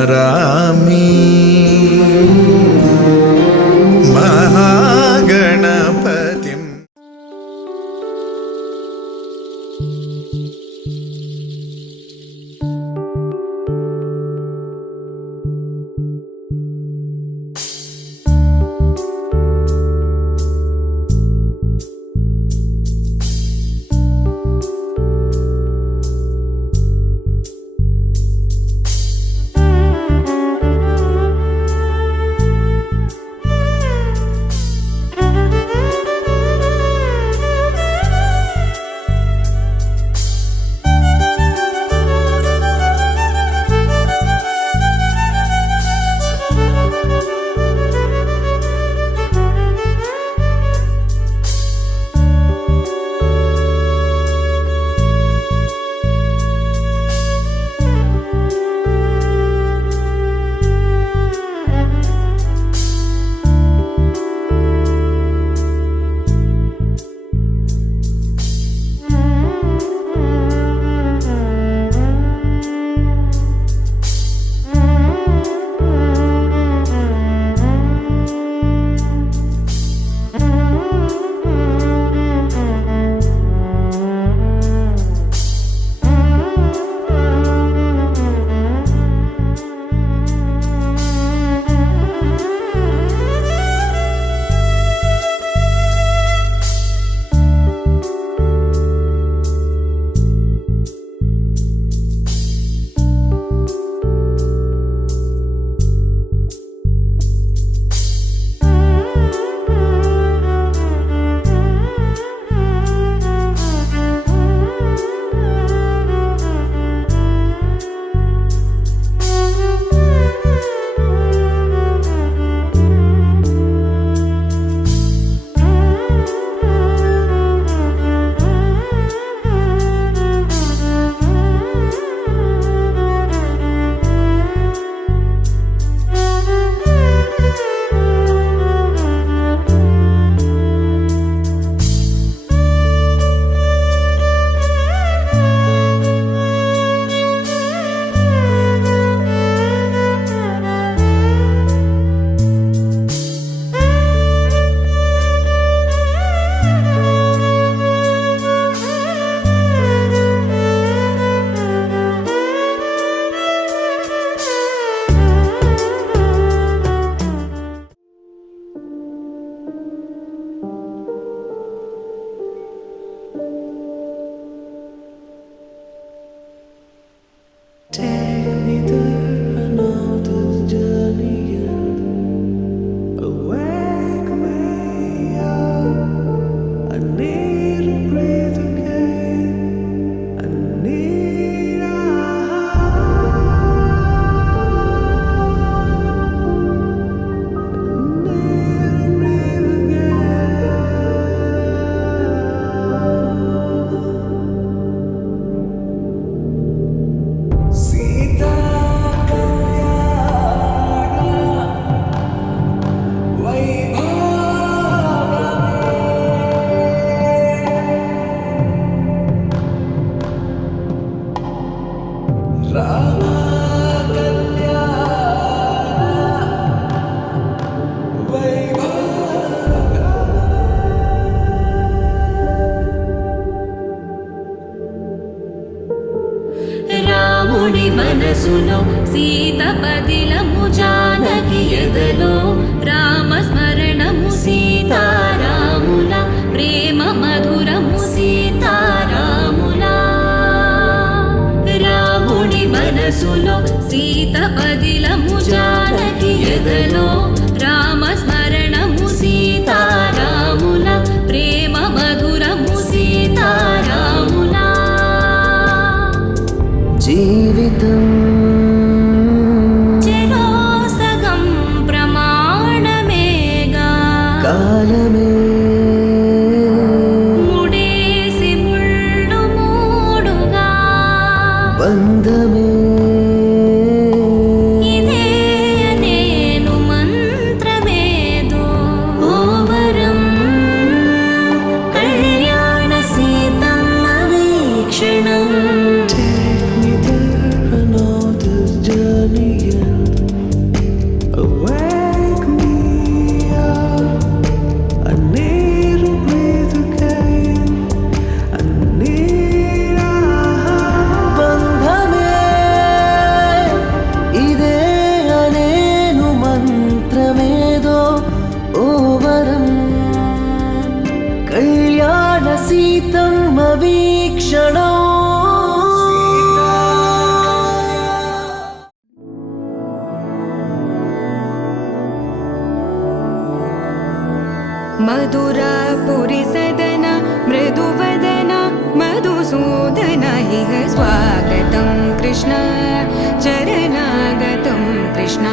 స్మరామి మహాగణపతిం. రాముడి మనసులో సీత పదిలము, జానకి ఎదలో రామస్మరణము, సీతారాముల ప్రేమ మధురము, సీతారాముల. రాముడి మనసులో సీత పదిలము, జానకి ఎదలో రామస్మరణము, సీతారాముల ప్రేమ మధురము, సీతారాముల. జీవితం చెరో సగం ప్రమాణమే, सीतम् अवीक्षणो मधुरापुरिसदन मृदुवदन मधुसूदन इह स्वागतं कृष्ण चरणागतं कृष्ण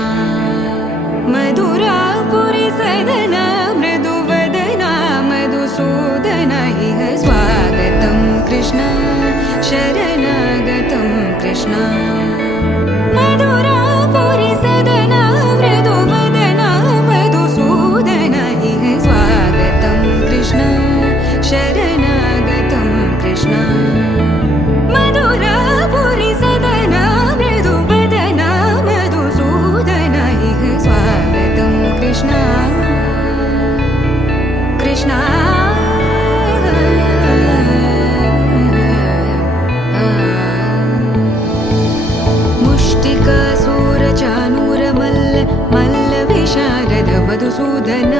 मधुरापुरिसदन मृदुवदन मधुसूदन इह स्वागतं कृष्ण शरणागतं कृष्ण मधुरापुरिसदन मृदुवदन मधुसूदन इह स्वागतं कृष्ण शरणागतं कृष्ण मधुरापुरिसदन मृदुवदन मधुसूदन इह स्वागतं कृष्ण कृष्ण मुष्टिकासूरचानूरमल्ल मल्लविशारद मधुसूदन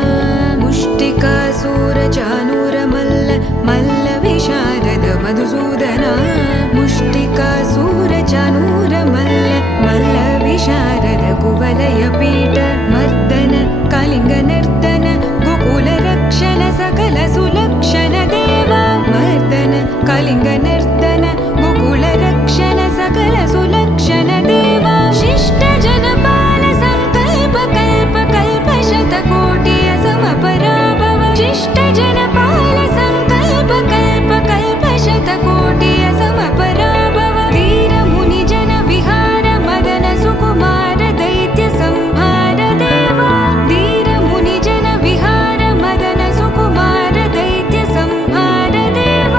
मुष्टिकासूरचानूरमल्ल मल्लविशारद मधुसूदन मुष्टिकासूरचानूरमल्ल मल्लविशारद कुवलयपीठ मर्दन कलिङ्गनर्तन गोकुलरक्षण सकल सुलक्षण देव मर्दन कलिङ्गनर्तन गोकुलरक्षण सकल सुलक्षण देव शिष्ट जनपाल संकल्प कल्प कल्प शतकोटि असमपराभव शिष्ट जनपाल संकल्प कल्प कल्प शतकोटि असमपराभव वीर मुनि जन विहार मदन सुकुमार दैत्य संहार देव वीर मुनि जन विहार मदन सुकुमार दैत्य संहार देव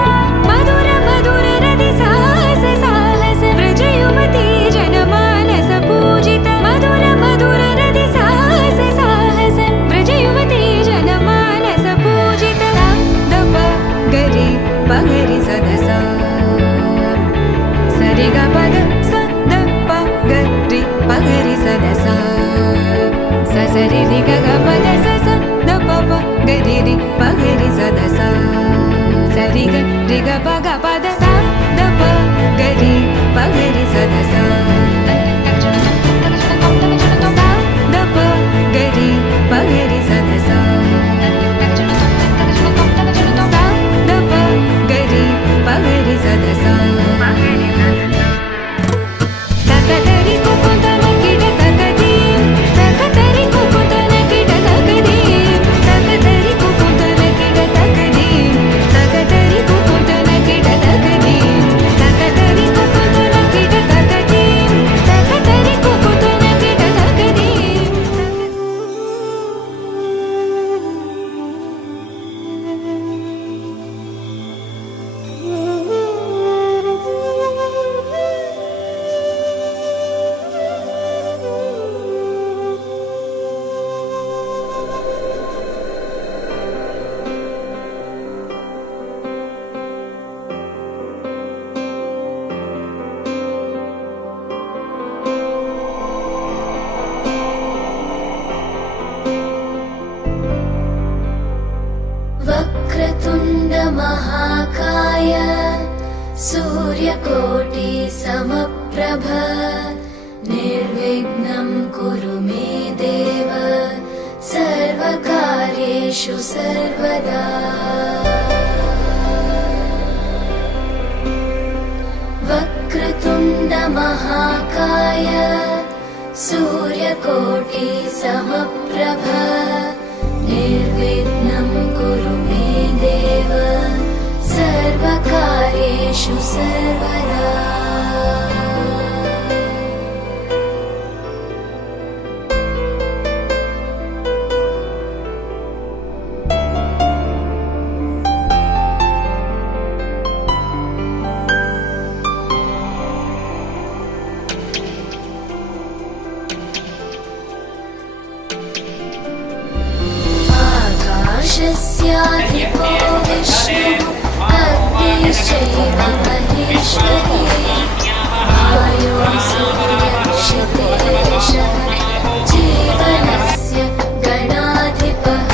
मधुर मधुर रति साहस साहस व्रज युवती जनमानस पूजित मधुर मधुर रति साहस साहस व्रज युवती जनमानस पूजित दप गरि पगरि सदस सरि ग पद स द प गरि पगरि सदस स सरि रि ग ग पद स स द प प गरि रि पगरि सदस सरि ग रि ग प ग पद स द प गरि पगरि सदस स द प गरि पगरि सदस स द प गरि पगरि सदस तकतरि कुकुतन किट तकदीं तकतरि कुकुतन किट तकदीं तकतरि कुकुतन किट तकदीं तकतरि कुकुतन किट तकदीं तकतरि कुकुतन किट तकदीं तकतरि कुकुतन किट तकदीं वक्रतुण्ड महाकाय सूर्यकोटि समप्रभ निर्विघ्नं कुरु मे देव सर्वकार्येषु सर्वदा वक्रतुण्ड महाकाय सूर्यकोटि समप्रभ निर्विघ्नं कुरु मे देव सर्वकार्येषु सर्वदा आकाशस्याधिपो विष्णुः अग्निश्चैव महेश्वरी वायुः सूर्यक्षितेशः जीवनस्य गणाधिपः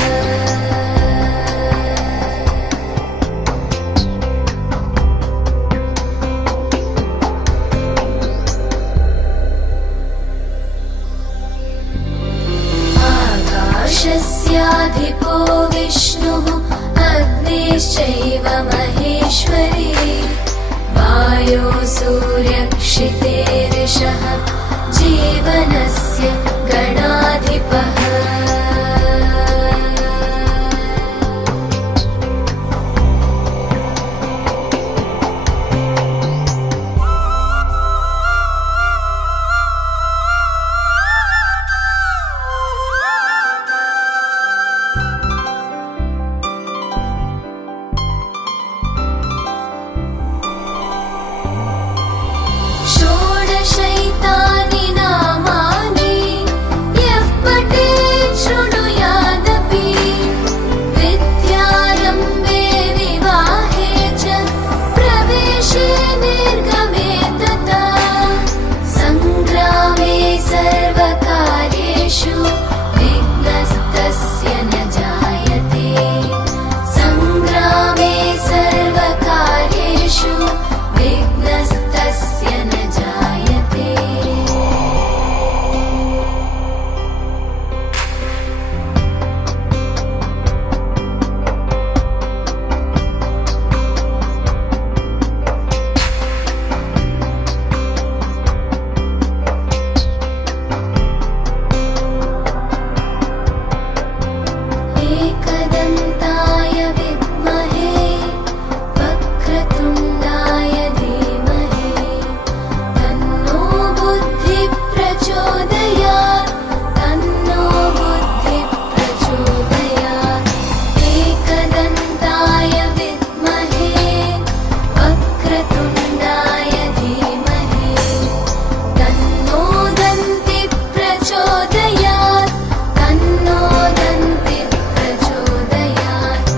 सूर्यक्षितेरिषः जीवनस्य गणाधिपः षोडशैतानि नामानि यः पठेत् शृणुयादपि विद्यारम्भे विवाहे च प्रवेशे निर्गमे तथा सङ्ग्रामे सर्वकार्येषु विघ्नस्तस्य न जायते सङ्ग्रामे सर्वकार्येषु विघ्नस्तस्य न जायते एकदन्ताय विद्महे वक्रतुण्डाय धीमहि तन्नो बुद्धिः प्रचोदयात् तन्नो बुद्धिः प्रचोदयात् एकदन्ताय विद्महे वक्रतुण्डाय धीमहि तन्नो दन्तिः प्रचोदयात् तन्नो दन्तिः प्रचोदयात्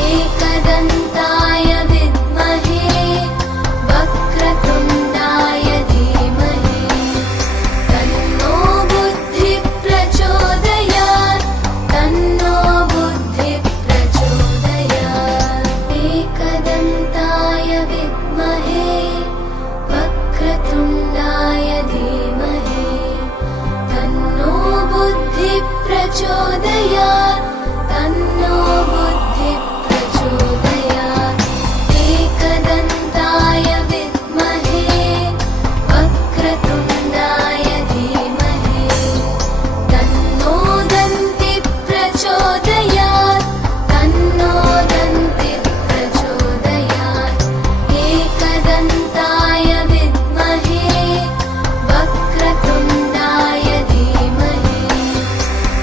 एकदन्ताय विद्महे वक्रतुण्डाय धीमहि तन्नो बुद्धिः प्रचोदयात् तन्नो बुद्धिः प्रचोदयात् एकदन्ताय विद्महे वक्रतुण्डाय धीमहि तन्नो बुद्धिः प्रचोदयात् तन्नो बुद्धिः प्रचोदयात् एकदन्ताय विद्महे वक्रतुण्डाय धीमहि तन्नो दन्तिः प्रचोदयात् तन्नो दन्तिः प्रचोदयात् एकदन्ताय विद्महे वक्रतुण्डाय धीमहि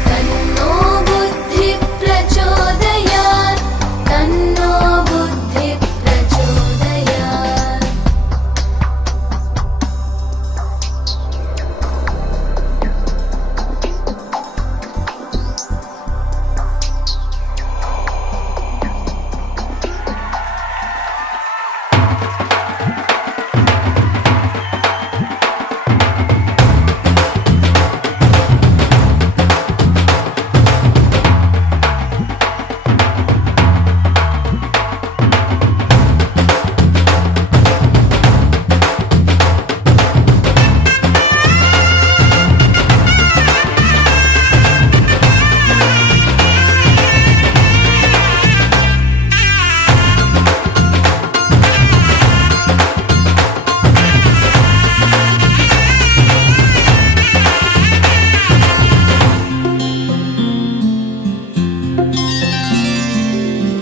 तन्नो बुद्धिः प्रचोदयात् तन्नो बुद्धिः प्रचोदयात्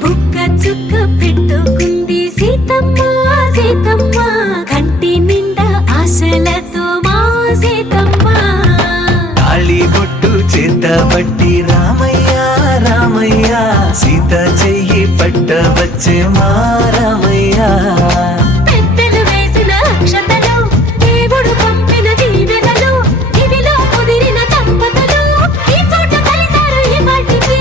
బుక్క చుక్క పెట్టుకుంది సీతమ్మ సీతమ్మ కంటి నిండా ఆశలతో మా సీతమ్మ తాళి బొట్టు చేతబట్టి రామయ్య రామయ్య సీత చెయ్యి పట్ట వచ్చే మా రామయ్య పెద్దలు వేసిన అక్షతలు దేవుడు పంపిన దీవెనలు ఇవిలో కుదిరిన దంపతులు ఈ చోట కలిసారు ఈ వాటికి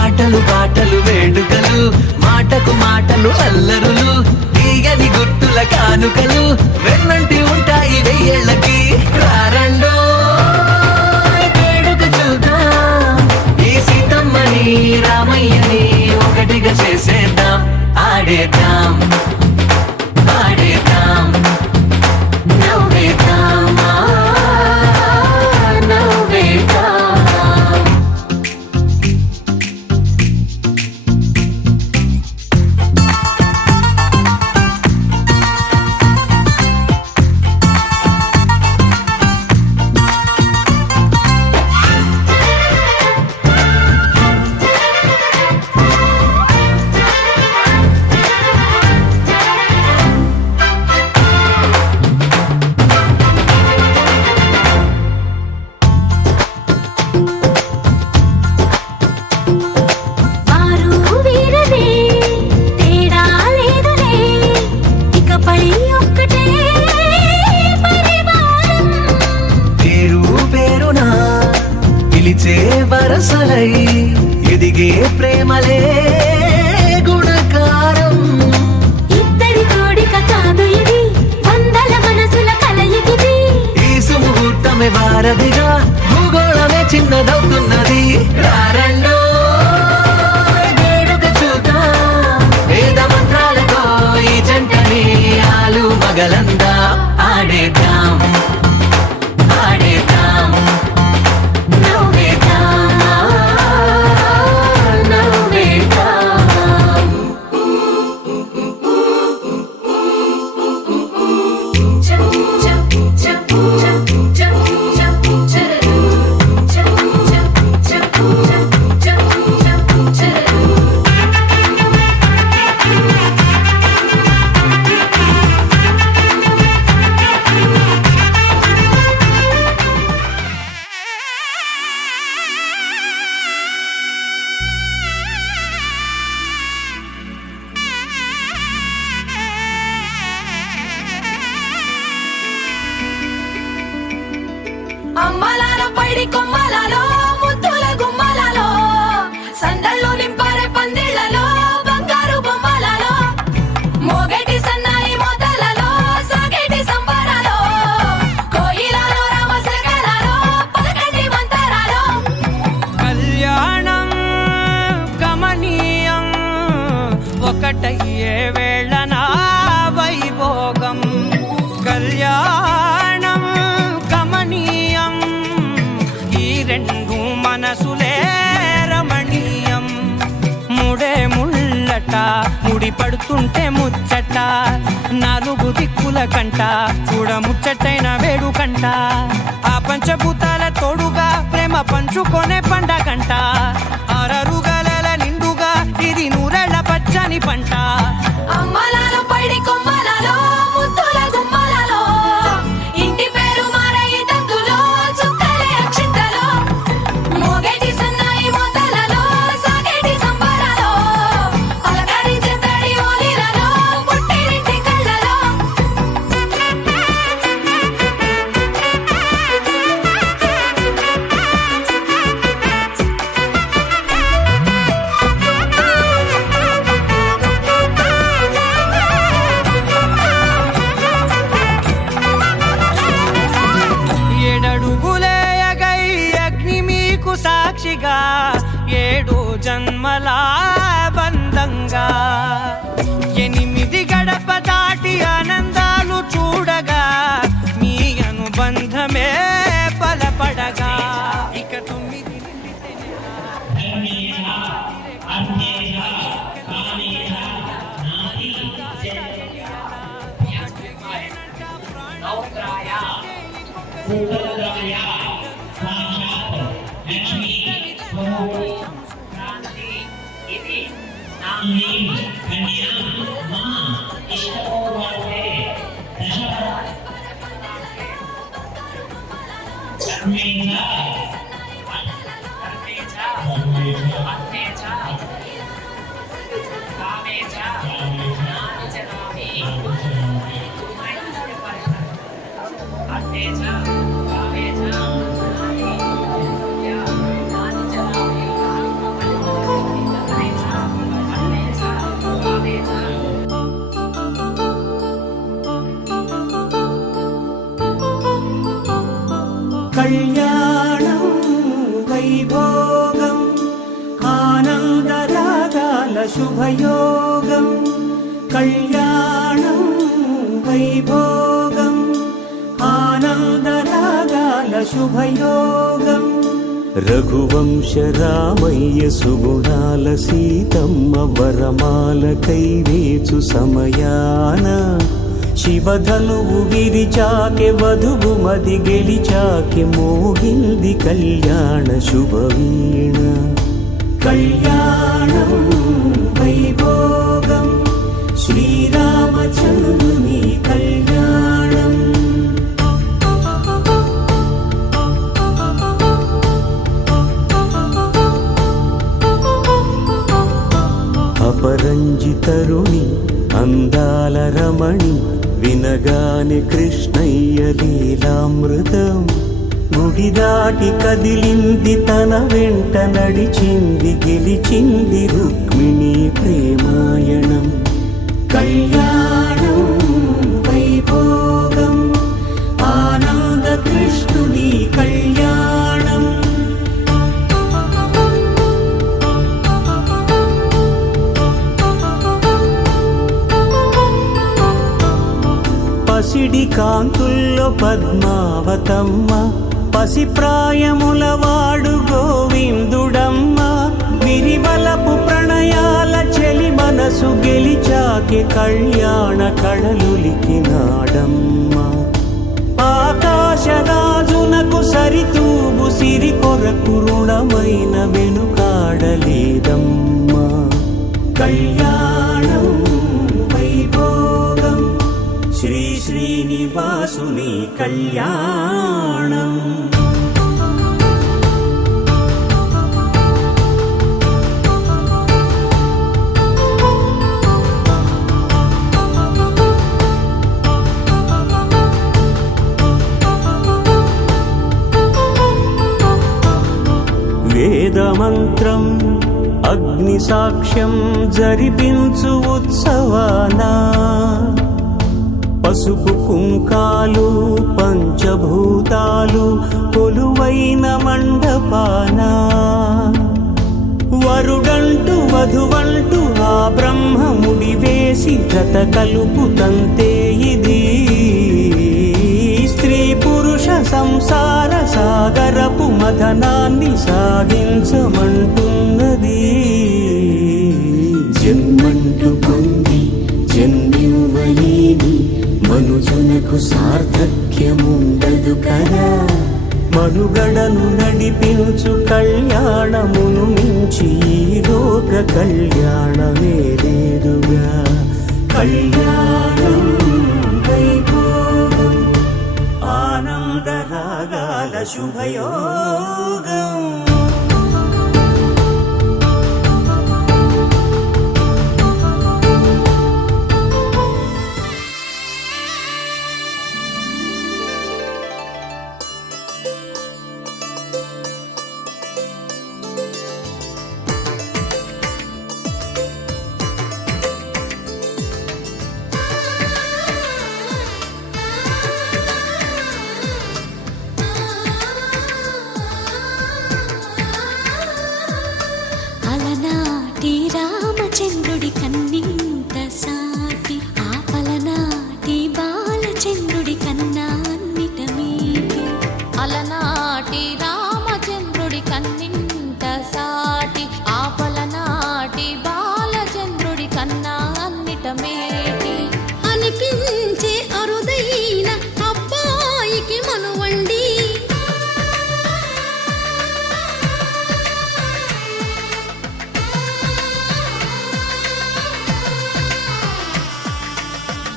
ఆటలు పాటలు వేడుకలు మాటకు మాటలు అల్లరులు తీయని గుర్తుల కానుకలు వెన్నంటి ఉంటాయి వెయ్యేళ్ళకి రారండో వేడుక చూద్దాం ఈ సీతమ్మని రామయ్యని ఒకటిగా చేసేద్దాం ఆడేద్దాం పాడేద్దాం నవ్వేద్దాం నవ్వేద్దాం పగలందా ఆడేద్దాం ఆడేద్దాం నవ్వేద్దాం నవ్వేద్దాం అమ్మలాల పైడి కొమ్మలలో ముద్దుల గుమ్మలలో సందళ్ళు నింపారే పందిళ్లలో బంగారు బొమ్మలలో మోగేటి సన్నాయి మోతలలో సాగేటి సంబరాలో కోయిలలో రామశకలలో పలకటి మంతరాలో కళ్యాణం గమనీయం ఒకటయ్యే వేళనా వైభోగం కళ్యాణం గమనీయం ఈ రెండు మనసులే రమణీయం ముడే ముళ్ళట ముడి పడుతుంటే ముచ్చట నాలుగు దిక్కుల కంట చూడ ముచ్చటైన వేడుకంట ఆ పంచభూతాల తోడుగా ప్రేమ పంచుకొనే పండగంట ఆరరుగల నిండుగా ఇది నూరెళ్ళ పచ్చని పంట అమ్మలాల పైడి కొమ్మలలో ముద్దుల గుమ్మలలో ఇంటి పేరు మారయి తందులో చుక్కలే అక్షింతలో మోగేటి సన్నాయి మోతలలో సాగేటి సంబరాలో పలకరించే తడి ఓలిలలో పుట్టినింటి కళ్ళలో ఏడడుగులేయగై అగ్ని మీకు సాక్షిగా 7 జన్మల బంధంగా 8 గడప దాటి ఆనందాలు చూడగా మీ అనుబంధమే బలపడగా ఇక 9 కళ్యాణం వైభోగం ఆనందరాగాల శుభయోగం కళ్యాణం వైభోగం ఆనందరాగాల శుభయోగం రఘువంశ రామయ్య సుగుణాల సీతమ్మ వరమాల కైవేచు సమయాన శివధనువు విరిచాకె వధువు మది గెలిచాకె మోగింది కళ్యాణ శుభవీణ కళ్యాణం వైభోగం శ్రీరామచంద్రుని కళ్యాణం అపరంజితరుణి అందాల రమణి వినగానే కృష్ణయ్య లీలామృతం గుడి దాటి కదిలింది తన వెంట నడిచింది గెలిచింది రుక్మిణి ప్రేమాయణం కళ్యాణం వైభోగం ఆనంద కృష్ణుని కళ్యాణం పసిడి కాంతుల్లో పద్మావతమ్మ, పసిప్రాయముల వాడు గోవిందుడమ్మ. విరివలపు ప్రణయాల చెలి మనసు గెలిచాకే కళ్యాణ కళలులికినాడమ్మ. ఆకాశరాజునకు సరితూగు సిరి కొరకు రుణమైన వెనుకాడలేదమ్మా. కళ్యాణం వైభోగం శ్రీ శ్రీనివాసుని కళ్యాణం. వేదమంత్రం అగ్ని సాక్ష్యం జరిపించు ఉత్సవానా, పసుపు కుంకాలు పంచభూతాలు కొలువైన మండపానా. వరుడంటూ వధువంటూ ఆ బ్రహ్మముడి వేసి జత కలుపు తంతే ఇది. స్త్రీ పురుష సంసార సాగరపు మథనాన్ని సాగించమంటున్నది. జన్మంటూ పొంది జన్మివ్వలేని మనుజునకు సార్థక్యముండదు కదా. మనుగడను నడిపించు కళ్యాణమును మించి ఈ లోక కళ్యాణమే లేదుగా. కళ్యాణం వైభోగం ఆనందరాగాల శుభయోగం. అలనాటి రామచంద్రుడి కన్నింత సాటి, ఆపలనాటి బాలచంద్రుడి కన్నా అన్నిట మీటి. అలనాటి రామచంద్రుడి కన్నింత సాటి, ఆపలనాటి బాలచంద్రుడి కన్నా అన్నిట మేటి. అనిపించే అరుదైన అబ్బాయికి మనువండి,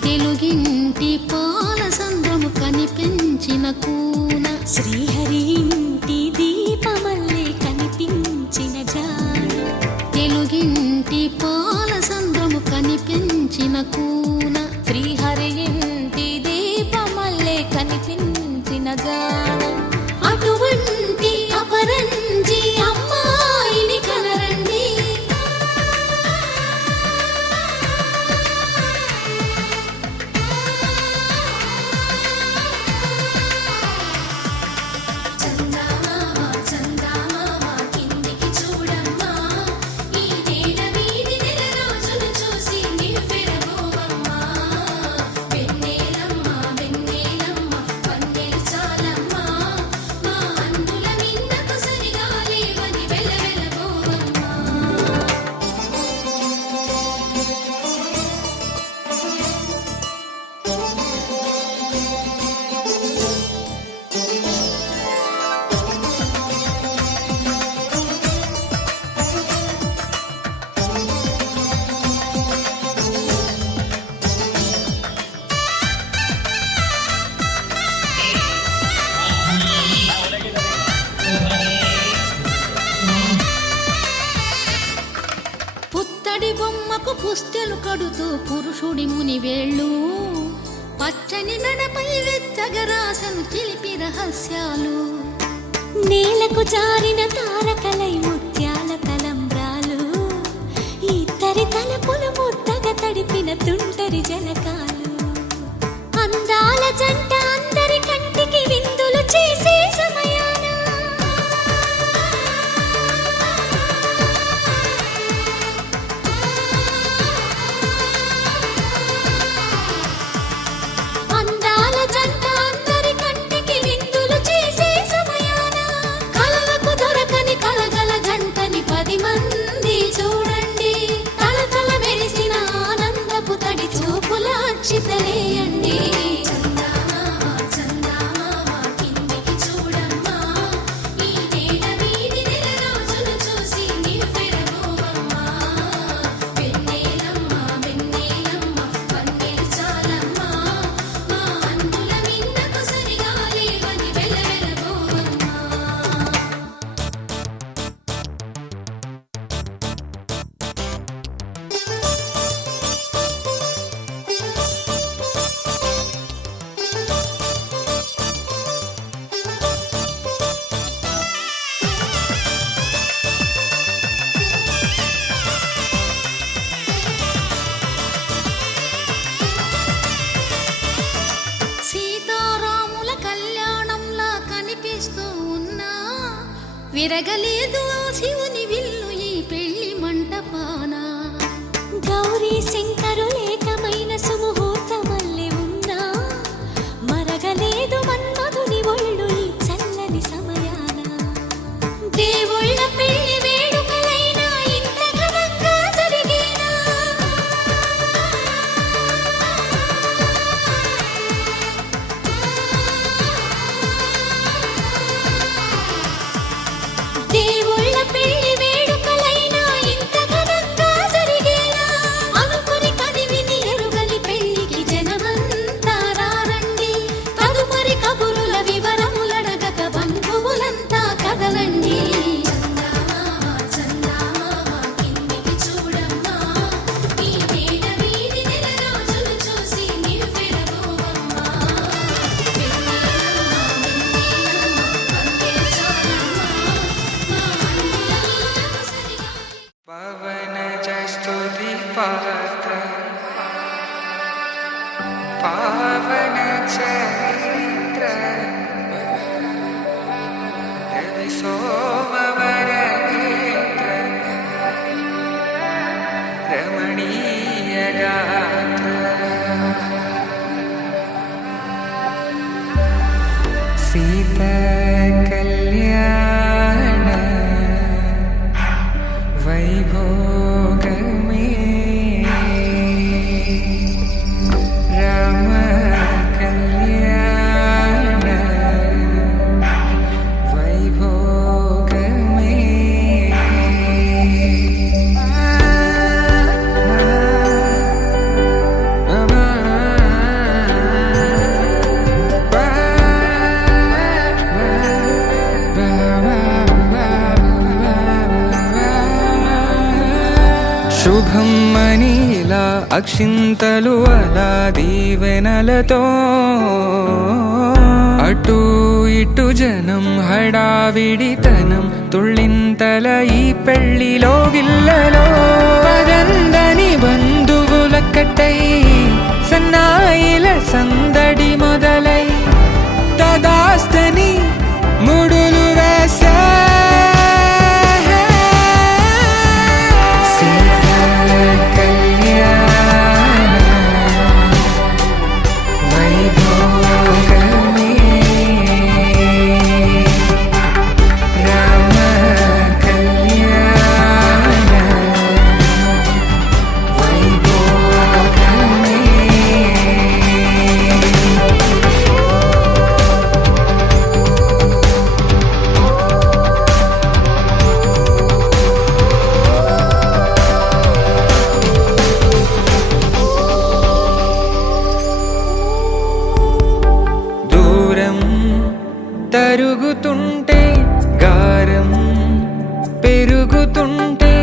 తెలుగింటి పాల సంద్రము కనిపించిన కూన, శ్రీహరి ఇంటి దీపమల్లే కనిపించిన జాడ. తెలుగింటి పాల సంద్రము కనిపించిన కూన, శ్రీహరి ఇంటి దీపమల్లే కనిపించిన జాడ. అటువంటి అపరంజి అమ్మాయిని కనరండి. చందమామ చందమామ కిందికి చూడమ్మా, ఈ నేల వీధి నెల రోజులు చూసి నివ్వెరబోవమ్మా. వెన్నెలమ్మ వెన్నెలమ్మ వన్నెలు చాలమ్మా, మా అందుల మిన్నకు సరిగా లేవని వెలవెలబోవమ్మా. పుత్తడి బొమ్మకు పుస్తెలు కడుతూ పురుషుడి ముని వేళ్ళు, పచ్చని మెడపై వెచ్చగరాసను చిలిపి రహస్యాలు. నేలకు జారిన తారకలై ముత్యాల తలంబ్రాలు, ఇద్దరి తలపులు ముద్దగా తడిపిన తుంటరి జలకాలు. అందాల జంట అందరి కంటికి విందులు చేసే సమయాన అందాల అక్షితలేయండి చందమామ చందమామ కిందికి చూడమ్మా ఈ నేల వీధి నెల రోజులు చూసి నీవు పెరగోవమ్మా వెన్నెలమ్మ వెన్నెలమ్మ వన్నెలు చాలమ్మా మా అన్నుల మిన్నకు సరిగా లేవని వెలవెలబోవమ్మా సీతారాముల కళ్యాణంలా కనిపిస్తూ ఉన్నా విరగలేదు ఆ శివుని విల్లు ఈ పెళ్లి మంటపాన గౌరీ శంకరులేకమైన సుముహూర్తమల్లె ఉన్నా మరగలేదు మన్మధుని ఒళ్ళు ఈ చల్లని సమయాన దేవుళ్ళ పెళ్లి వేడుకలైనా ఇంత ఘనంగా జరిగేనా దేవుళ్ళ పెళ్లి వేడుకలైనా ఇంత ఘనంగా జరిగేనా అనుకుని కనివిని ఎరుగని పెళ్లికి జనమంతా రారండి తదుపరి కబురుల వివరములడగక బంధువులంతా కదలండి చందమామ చందమామ కిందికి చూడమ్మా ఈ నేల వీధి నెల రోజులు చూసి నీవు పెరగోవమ్మా వెన్నెలమ్మ వెన్నెలమ్మ వన్నెలు చాలమ్మా మా అన్నుల మిన్నకు సరిగా పవన జస్తుతి పాత్ర పావన చరిత్ర రవి సోమవర నేత్ర రమణీయ గాత్ర సీత కళ్యాణ వైభోగమే రామ కళ్యాణ వైభోగమే శుభం మనీలా అక్షింతలు అలా దీవెనలతో అటు ఇటు జనం హడావిడితనం తుళ్ళింతల ఈ పెళ్లిలో గిల్లలో పదందని బంధువుల కట్టై సన్నాయిల సందడి మొదలై తదాస్తని ముడులు వేసా తరుగుతుంటే గారం పెరుగుతుంటే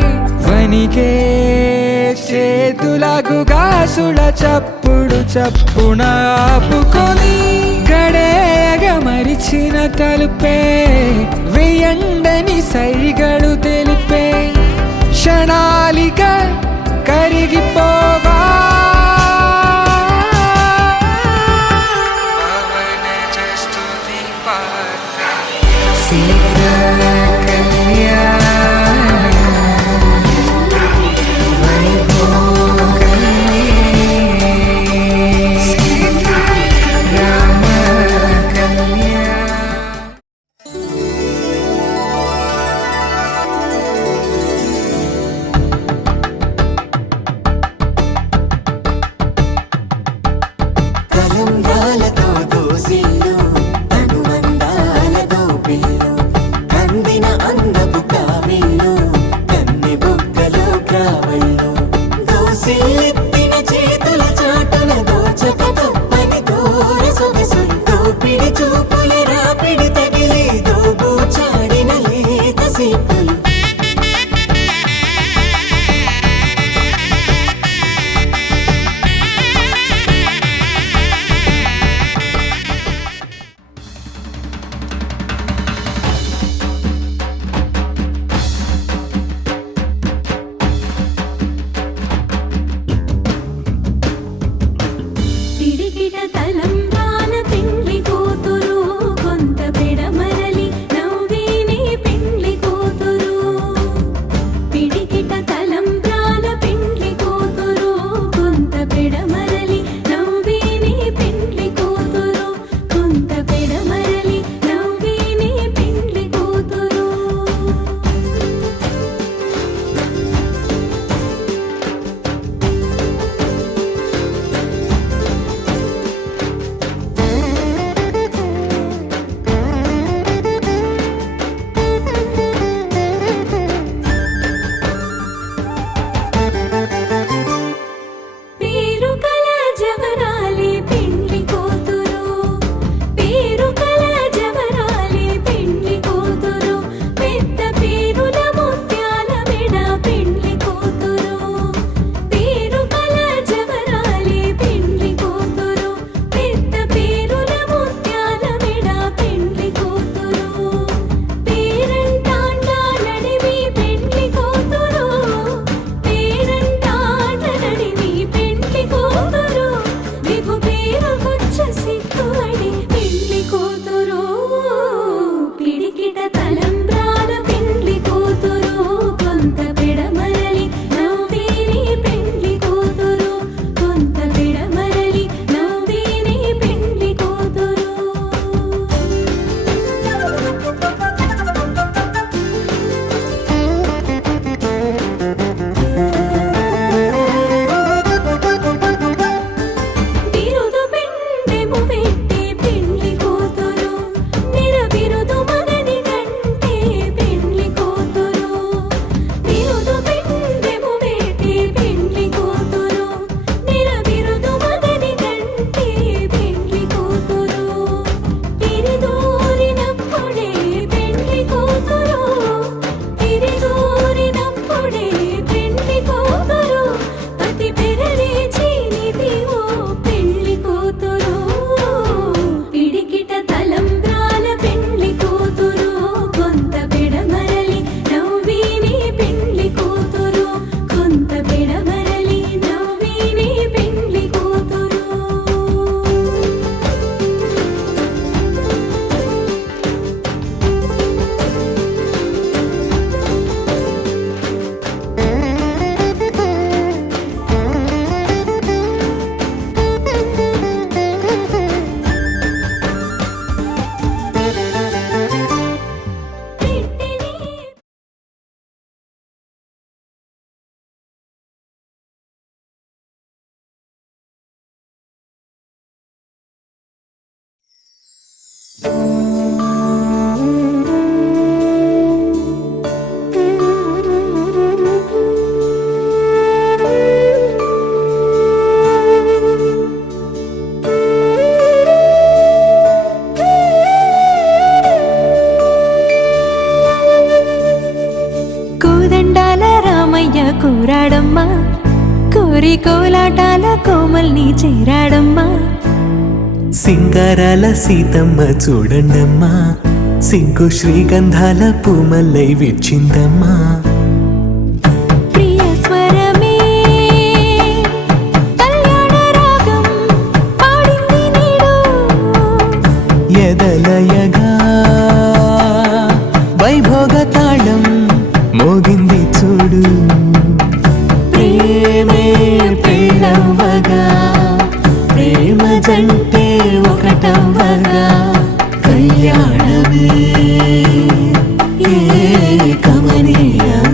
వనికే చేతులకు గాసుల చప్పుడు చప్పున ఆపుకొని గడేయగ మరిచిన తలుపే వెయ్యండని సైగడు తెలిపే క్షణాలిక కరిగిపోవా వేడి తగిలి దోబూచాడిన లేత సీపలు పిడికిట తలంబ్రాల పెండ్లి కూతురు కొంత పెడమరలి నవ్వేనే పెండ్లి కూతురు పిడికిట తలంబ్రాల పెండ్లి కూతురు కొంత పెడమరలి నవ్వేనే పెండ్లి కూతురు కొంత పెడమరలి నవ్వేనే పెండ్లి కూతురు పేరుకల జవరాలి పెండ్లి కూతురు పేరుకల జవరాలి పెండ్లి కూతురు పెద్ద పేరుల ముత్యాల మెడ పెండ్లి కూతురు పేరుకల జవరాలి పెండ్లి కూతురు పెద్ద పేరుల ముత్యాల మెడ పెండ్లి కూతురు పేరంటాండ నడిమి పెండ్లి కూతురు పేరంటాండ నడిమి పెండ్లి కూతురు విభు పేరుకొచ్చ సిక్కువడి పెండ్లి కూతురు పిడికిట తలంబ్రాల పెండ్లి కూతురు కొంత పెడమరలి నవ్వేని పెండ్లి కూతురు కొంత పెడమరలి నవ్వేని పెండ్లి కూతురు బిరుదు పెండెము పెట్టి పెండ్లి కూతురు నిర బిరుదు మగని గంటే పెండ్లి కూతురు బిరుదు పెండెము పెట్టి పెండ్లి కూతురు నిర బిరుదు మగని గంటే పెండ్లి కూతురు తిరిదూరినప్పుడే పెండ్లి కూతురు తిరిదూరినప్పుడే పెండ్లి కూతురు పతి పెరలేచి నిదివో పెండ్లి కూతురు పిడికిట తలంబ్రాల పెండ్లి కూతురు కొంత పెడమరలి నవ్వేని పెండ్లి కూతురు కొంత పెడమరలి నవ్వేని పెండ్లి కూతురు పెట్టిని కోదండాల రామయ్య కూరాడమ్మా కోరి కోలాటాల కోమల్ని చేరాడమ్మా సింగారాల సీతమ్మ చూడండమ్మా సిగ్గు శ్రీగంధాల పూమల్లై విచ్చిందమ్మా ప్రియ స్వరమే కళ్యాణ రాగం పాడింది నీడు ఎదలయగా వైభోగ తాళం మోగింది చూడు ప్రేమే పెళ్ళవ్వగా ప్రేమ జంటే ఒకటవ్వగా కళ్యాణమే ఏ కమనీయం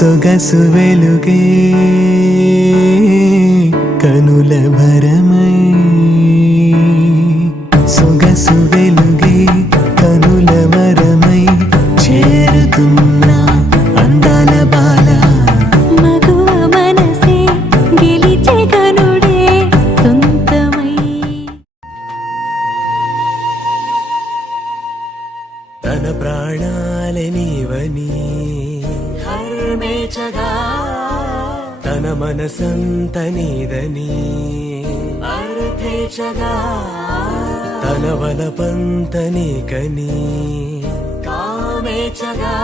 సొగసు వెలుగే కనుల భరమై సొగసు వెలుగే కనుల వరమై చేరుతున్నా అందాల బాల మగువ మనసే గెలిచే కనుడే సొంతమై తన ప్రాణాలే నీవని హర్మేచగా తన మనసంత నీదని అర్థేచగా తన వలపంత నీకని కామేచగా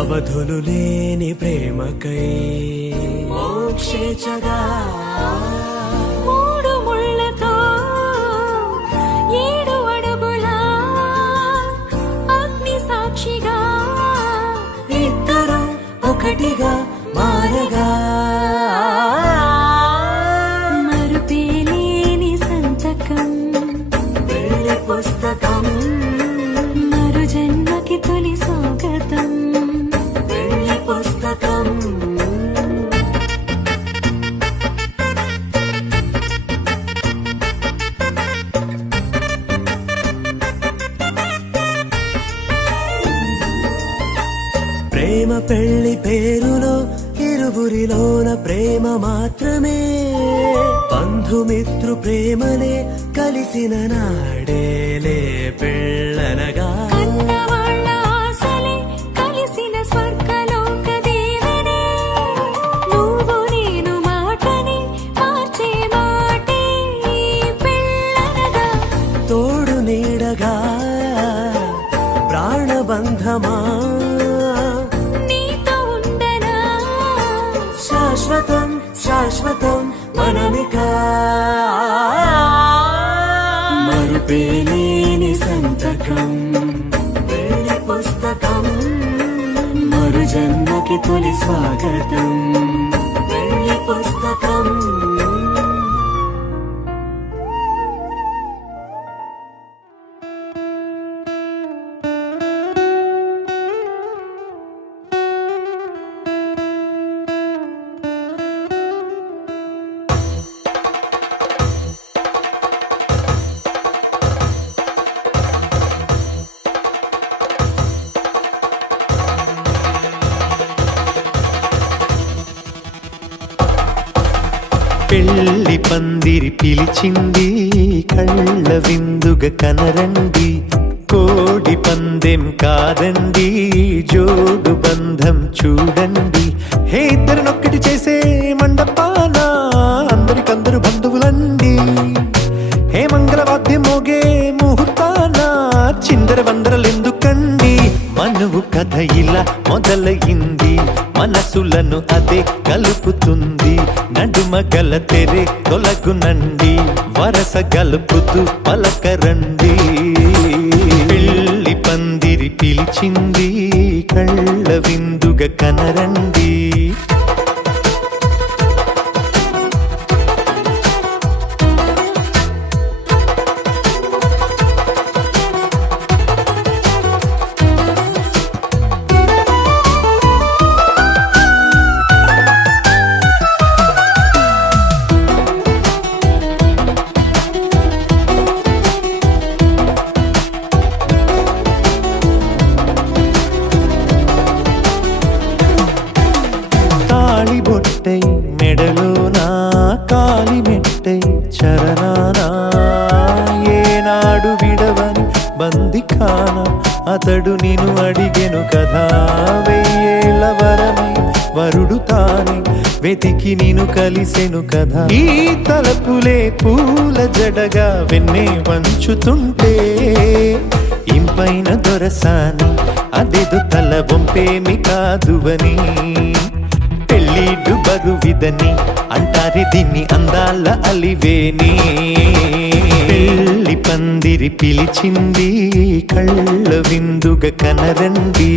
అవధులు లేని ప్రేమకై మోక్షేచగా మూడు ముళ్ళతో 7 అడుగుల అగ్ని సాక్షిగా ఇద్దరు ఒకటిగా మారగా మరుపేలేని సంతకం వెళ్ళి పుస్తకం మరు జన్మకి తొలి స్వాగతం వెళ్ళి పుస్తకం ప్రేమ పెళ్లి పేరులో ఇరువురిలోన ప్రేమ మాత్రమే బంధుమిత్రు ప్రేమలే కలిసిన నాడేలే పెళ్ళనగా కన్నవాళ్ళ ఆశలే కలిసిన స్వర్గలోక దీవెనే నువ్వు నేను మాటని మార్చే మాటే పెళ్ళనగా తోడు నీడగా ప్రాణబంధమా నీతో ఉండనా శాశ్వతం శాశ్వతం మనమిక మరుపేలేని సంతకం వెళ్ళి పుస్తకం మరు జన్మకి తొలి స్వాగతం వెళ్ళి పుస్తకం పెళ్లి పందిరి పిలిచింది కళ్ళ విందుగా కనరండి కోడి పందెం కాదండి జోడు బంధం చూడండి హే ఇద్దరినొక్కటి చేసే మండపాన అందరికందరు బంధువులండి హే మంగళవాద్యం మోగే ముహూర్తాన చిందర వందరలెందుకండి మనువు కథ ఇలా మొదలయింది మనసులను అదే కలుపుతుంది నడుమ గల తెరే తొలగునండి వరస గలుపుతూ పలకరండి పెళ్లి పందిరి పిలిచింది కళ్ళ విందుగా కనరండి బొట్టై మెడలోనా కాలి మెట్టై చరణానా ఏనాడు విడవని బందిఖాన అతడు నిన్ను అడిగెను కదా 1000 ఏళ్ల వరమై వరుడు తానే వెతికి నిన్ను కలిసెను కదా ఈ తలపులే పూల జడగా వెన్నే వంచుతుంటే ఇంపైన దొరసాని అదేదో తల వంపేమి కాదువని పెళ్ళిడు బరువిదని అంటారే దీన్ని అందాల అలివేని పెళ్లి పందిరి పిలిచింది కళ్ళ విందుగా కనరండి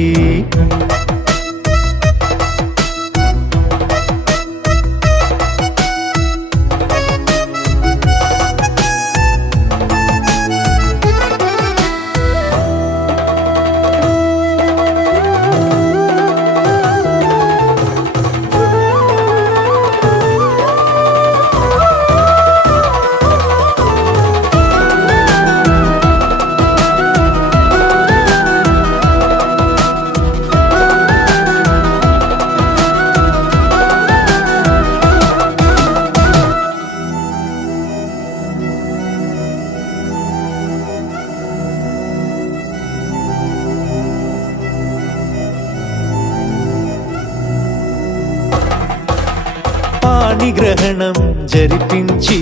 పాణిగ్రహణం జరిపించి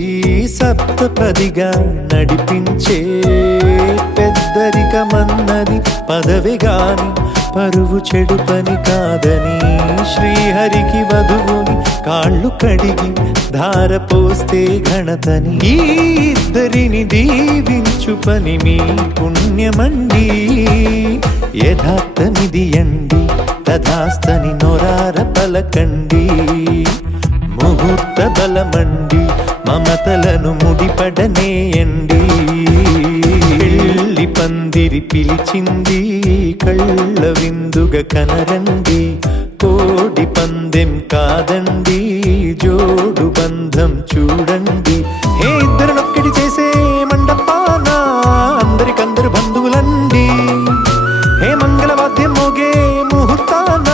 సప్తపదిగా నడిపించే పెద్దరికమన్నది పదవి గాని పరువు చెడు పని కాదని శ్రీహరికి వధువుని కాళ్ళు కడిగి ధార పోస్తే ఘనతని ఈ ఇద్దరిని దీవించు పని మీ పుణ్యమండి యథార్థమిది అండి తథాస్తని నొరార పలకండి ముహూర్త బలమండి మమతలను ముడిపడనేయండి పెళ్లి పందిరి పిలిచింది కళ్ళ విందుగా కనరండి కోడి పందెం కాదండి జోడు బంధం చూడండి హే ఇద్దరినొక్కటి చేసే మండపాన అందరికందరు బంధువులండి హే మంగళవాద్యం మోగే ముహూర్తాన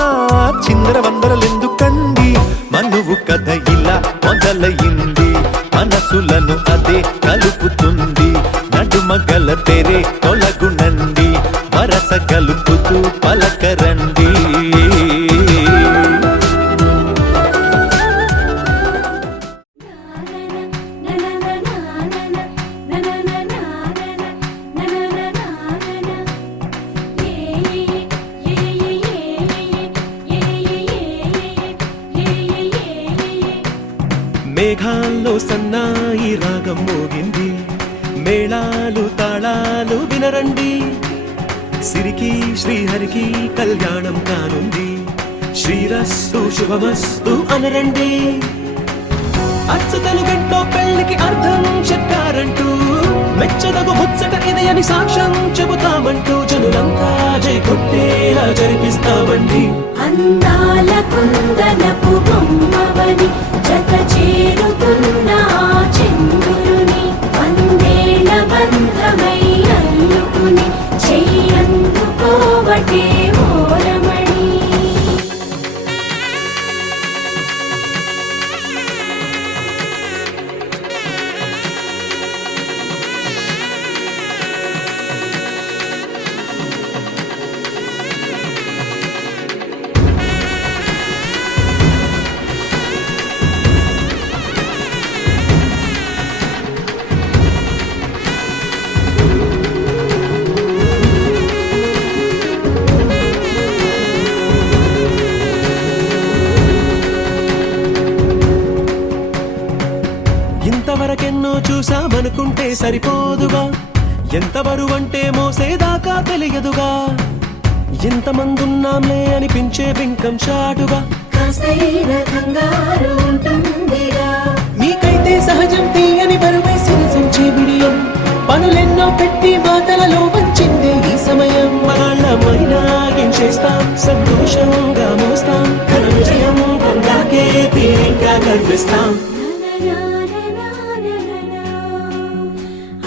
చిందర వందరలెందుకండి మనువు కథ ఇలా మొదలయింది మనసులను అదే కలుపుతుంది నడుమగల తెరే తొలగునండి వరస కలుపుతూ పలకరండి మేఘాల్లో సన్నాయి రాగం మోగింది మేళాలు తాళాలు వినరండి సిరికి శ్రీహరికి కళ్యాణం కానుంది శ్రీరస్తు శుభమస్తు అనరండి అచ్చతలు గంటో పెళ్లికి అర్థం చెప్పారంటూ మెచ్చదగు ముచ్చట ఇది అని సాక్ష్యం చెబుతామంటూ జనులంతా జై కొట్టేలా జరిపిస్తామండి అందాల కుందనపు బొమ్మవని జత చేరుతున్న ఆ చంద్రుని వందేళ్ల బంధమై అల్లుకుని చెయ్యందుకోవటే ఓరమణి ఇంతవరకెన్నో చూసామనుకుంటే సరిపోదుగా ఎంత బరువంటే మోసేదాకా తెలియదుగా ఇంతమందున్నాంలే అనిపించే బింకం చాటుగా కాస్తైన కంగారు ఉంటుందిగా మీకైతే సహజం తీయని బరువై సిరిసించే బిడియం పనులెన్నో పెట్టి మాటలలో వంచిందే ఈ సమయం మనాళ్ళమైనా ఏం చేస్తాం సంతోషంగా మోస్తాం ఘన విజయం పొందాకే తీరిగ్గా కనిపిస్తాం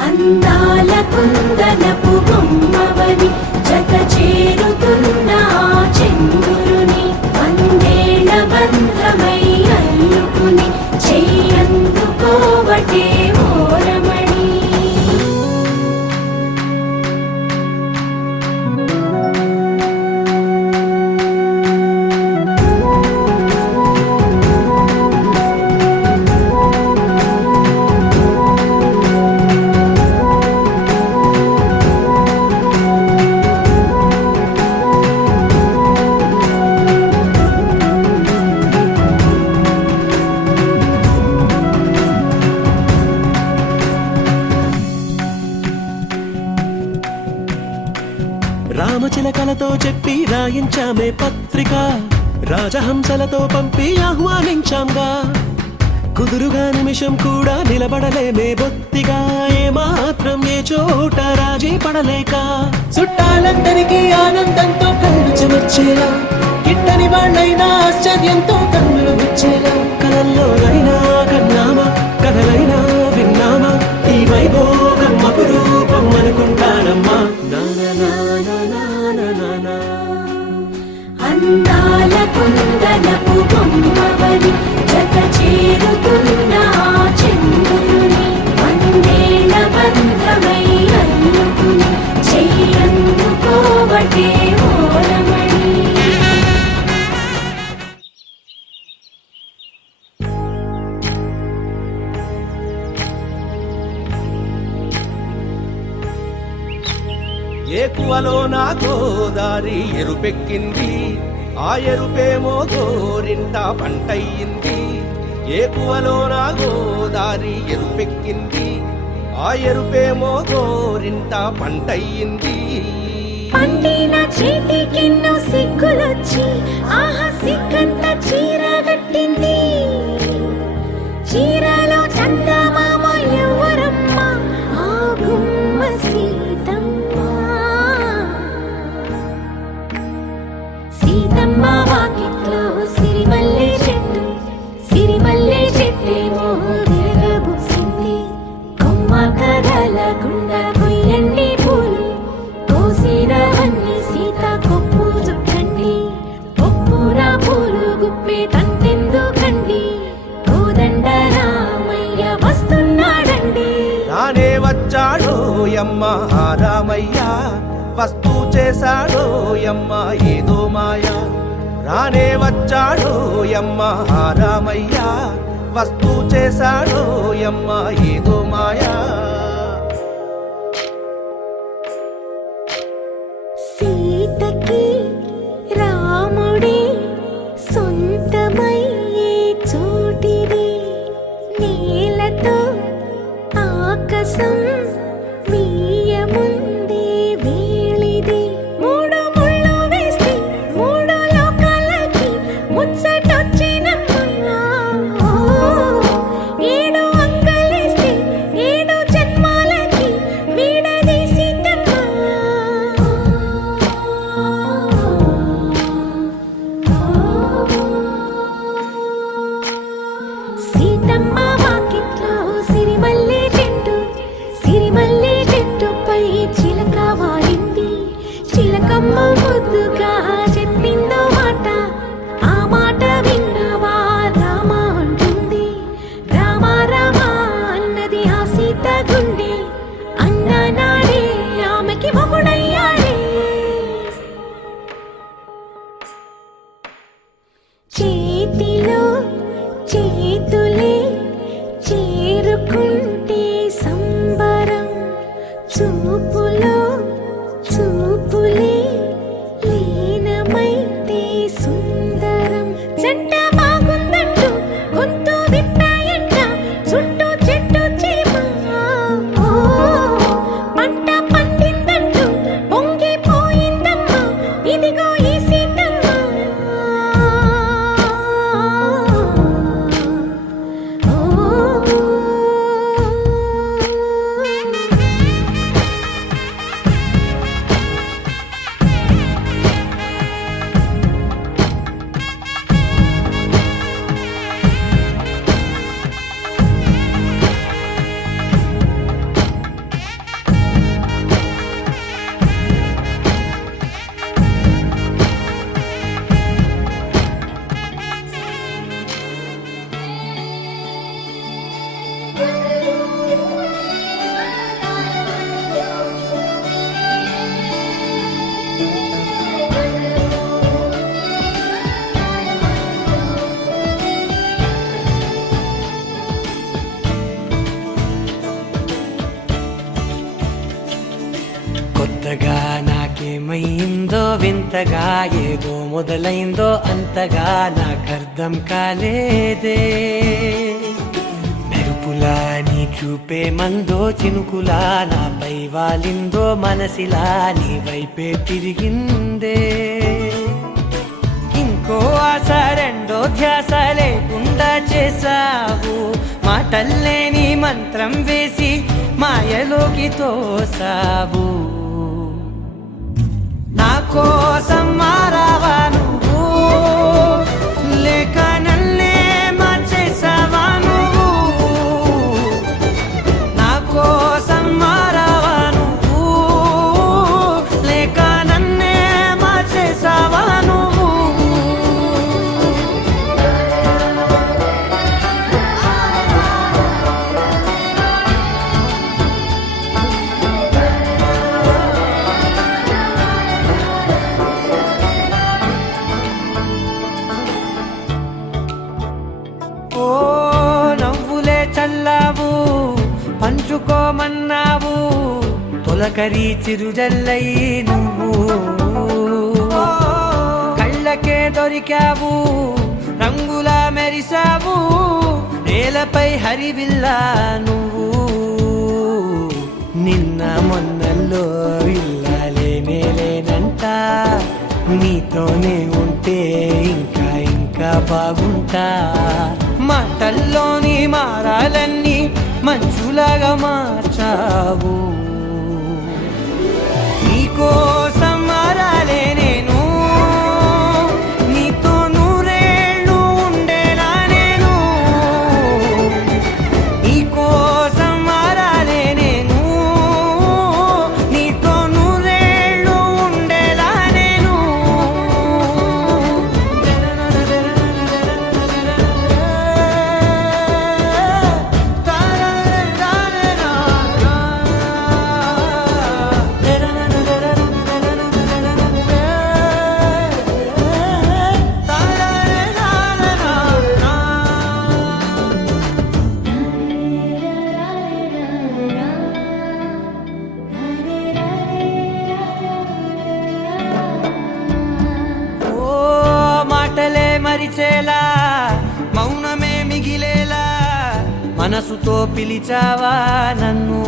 అందాల కుందనపు బొమ్మవని జత చేరుతున్న ఆ చంద్రుని వందేళ్ల బంధమై అల్లుకుని చెయ్యందుకోవటే ఓరమణి రామచిలకలతో చెప్పి రాయించామే పత్రిక రాజహంసలతో పంపి ఆహ్వానించాంగా కుదురుగా నిమిషం కూడా నిలబడలేమే బొత్తిగా ఏమాత్రం ఏ చోట రాజీ పడలేక చుట్టాలందరికీ ఆనందంతో కళ్ళు చెమర్చేలా గిట్టని వాళ్ళైనా ఆశ్చర్యంతో కన్నులు వచ్చేలా కలల్లోనైనా కన్నామా కథలైనా విన్నామా ఈ వైభోగం అపురూపం అనుకుంటానమ్మా అందాల కుందనపు బొమ్మవని జత చేరుతున్న ఆ చంద్రుని వందేళ్ల బంధమై అల్లుకుని చెయ్యందుకోవటే ఓరమణి ఏకువలో నా గోదారి ఎరుపెక్కింది, ఆ ఎరుపేమో గోరింట పంటయ్యింది. ఏకువలో నా గోదారి ఎరుపెక్కింది, ఆ ఎరుపేమో గోరింట పంటయ్యింది. పండిన చేతికెన్నో సిగ్గులొచ్చి ఆహా సిగ్గంత చీర కట్టింది. చీరలో చందమామ ఎవరమ్మ, ఆ గుమ్మ సీతమ్మ. సీతమ్మ వాకిట్లో సిరిమల్లె చెట్టు, సిరిమల్లె చెట్టేమో విరగబూసింది. కొమ్మ కదలకుండా కొయ్యండి పూలు, కోసినవన్నీ సీత కొప్పు చుట్టండి. కొప్పున పూలు గుప్పే తంతెందుకండి, కోదండ రామయ్య వస్తున్నాడండి. రానే వచ్చాడో యమ్మ ఆ రామయ్య, వస్తూ చేశాడో యమ్మ ఏదో మాయ. రానే వచ్చాడో యమ్మ ఆ రామయ్య, వస్తూ చేశాడో యమ్మ ఏదో మాయా. సీతకి రాముడే సొంతమయ్యే చోటిది, నేలతో ఆకాశం వీయముందే వేళిది. మూడు ముళ్ళు వేస్తే మూడు లోకాలకి ముచ్చటొచ్చినమ్మా. ఏడు అంగలేస్తే ఏడు జన్మాలకి వీడదీసిందమ్మా. సీతమ్మ వాకిట్లో సిరిమల్లె చెట్టు, సిరిమల్లె చెట్టుపై చిలక వాడింది. చిలకమ్మ ముద్దుగా చెప్పిందో మాట, ఆ మాట విన్నవా రామ అంటుంది. రామ రామ అన్నది ఆ సీత గుండె, అన్న నాడే ఆమెకి మొగుడయ్యాడే. చేతిలో చేతులే చేరుకుంటే సంబరం, చూపులో చూపులే లీనమైతే సుందరం. జంట బాగుందంటూ గొంతు విప్పాయంట చుట్టూ చెట్టు చీమ. పంట పండిందంటూ పొంగిపోయిందమ్మా, ఇదిగో ఈ సీతమ్మ. కొత్తగా నాకేమైందో వింతగా, ఏదో మొదలైందో అంతగా నాకర్థం కాలేదే. మెరుపులా నీ చూపే మందో చినుకులా నాపై వాలిందో, మనసిలా నీ వైపే తిరిగిందే. ఇంకో ఆశ రెండో ధ్యాస లేకుండా చేసావు, మాటల్లే నీ మంత్రం వేసి మాయలోకి తోసావు. నా కోసం మారావా నువ్వు, లేక నన్నే మార్చేసావా నువ్వు. నా కోసం మారావా నువ్వు, లేక నన్నే మార్చేసావా నువ్వు. పంచుకోమన్నావు, తొలకరి చిరుజల్లై నువ్వు కళ్ళకే దొరికావు రంగుల మెరిసావు నేలపై హరివిల్లా నువ్వు నిన్న మొన్నల్లో ఇల్లాలేనే లేనంట నీతోనే ఉంటే ఇంకా ఇంకా బాగుంటా మాటల్లోని మారాలన్నీ మంచులాగా మార్చావు నీకోసం మారాలే నేను నీతో నూరేళ్ళు ఉండేలా నేను నీకోసం మారాలే నేను నీతో నూరేళ్ళు ఉండేలా నేను ఓ మాటలే మరిచేలా మౌనమే మిగిలేలా మనసుతో పిలిచావా నన్ను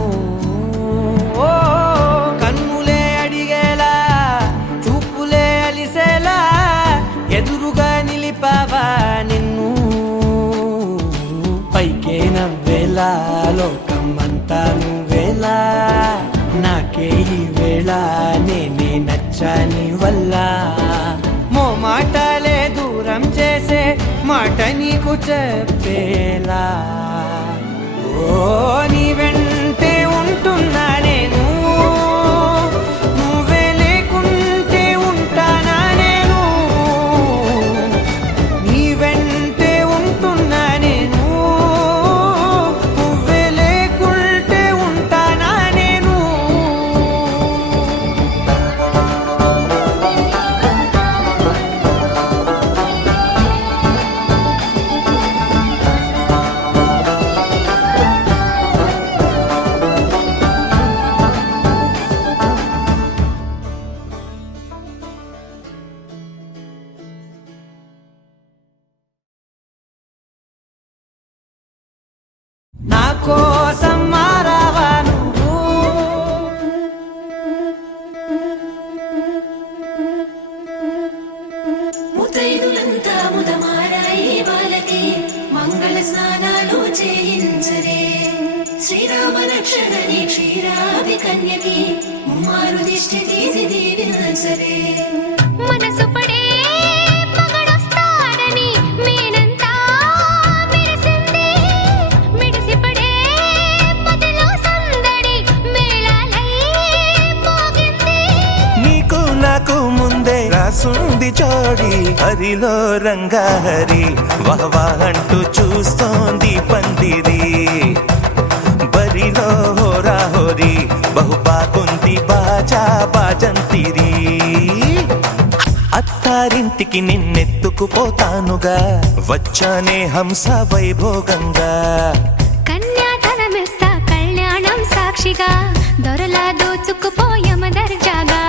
ఓ కన్నులే అడిగేలా చూపులే అలిసేలా ఎదురుగా నిలిపావా నిన్ను పైకే నవ్వేలా లోకం అంతా నువ్వేలా నాకే ఈ వేళ నేనే నచ్చాని వల్ల మో మాటలే దూరం చేసే మాట నీకు చెప్పేలా ఓ నీ వెంటే ఉంటున్నా నేను నువ్వే లేకుంటే ఉంటానా నేను నీ వెంటే ఉంటున్నా నేను నువ్వే లేకుంటే ఉంటానా నేను నా కోసం మారావా నువ్వు ముతైదులంతా ముదమారాయి వాళ్ళకి మంగళ స్నానాలు చేయించరే శ్రీరామ రక్షణని క్షీరాది కన్యకి ముమ్మారు దిష్టి తీసి దీవించరే మనసు పడే మగడొస్తాడని మేనంతా మెరిసింది మిడిసిపడే మదిలో సందడి మేళాలై మోగింది నీకు నాకు ముందే రాసుంది జోడి హరిలో రంగా హరి వహవా అంటూ చూస్తోంది పందిరి బరిలో హోరా హోరి బహు బాగుంది బాజా బాజంతిరి అత్తారింటికి నిన్నెత్తుకుపోతానుగా వచ్చానే హంస వైభోగంగా కన్యాధనమిస్తా కళ్యాణం సాక్షిగా దొరలా దోచుకుపోయమ దర్జాగా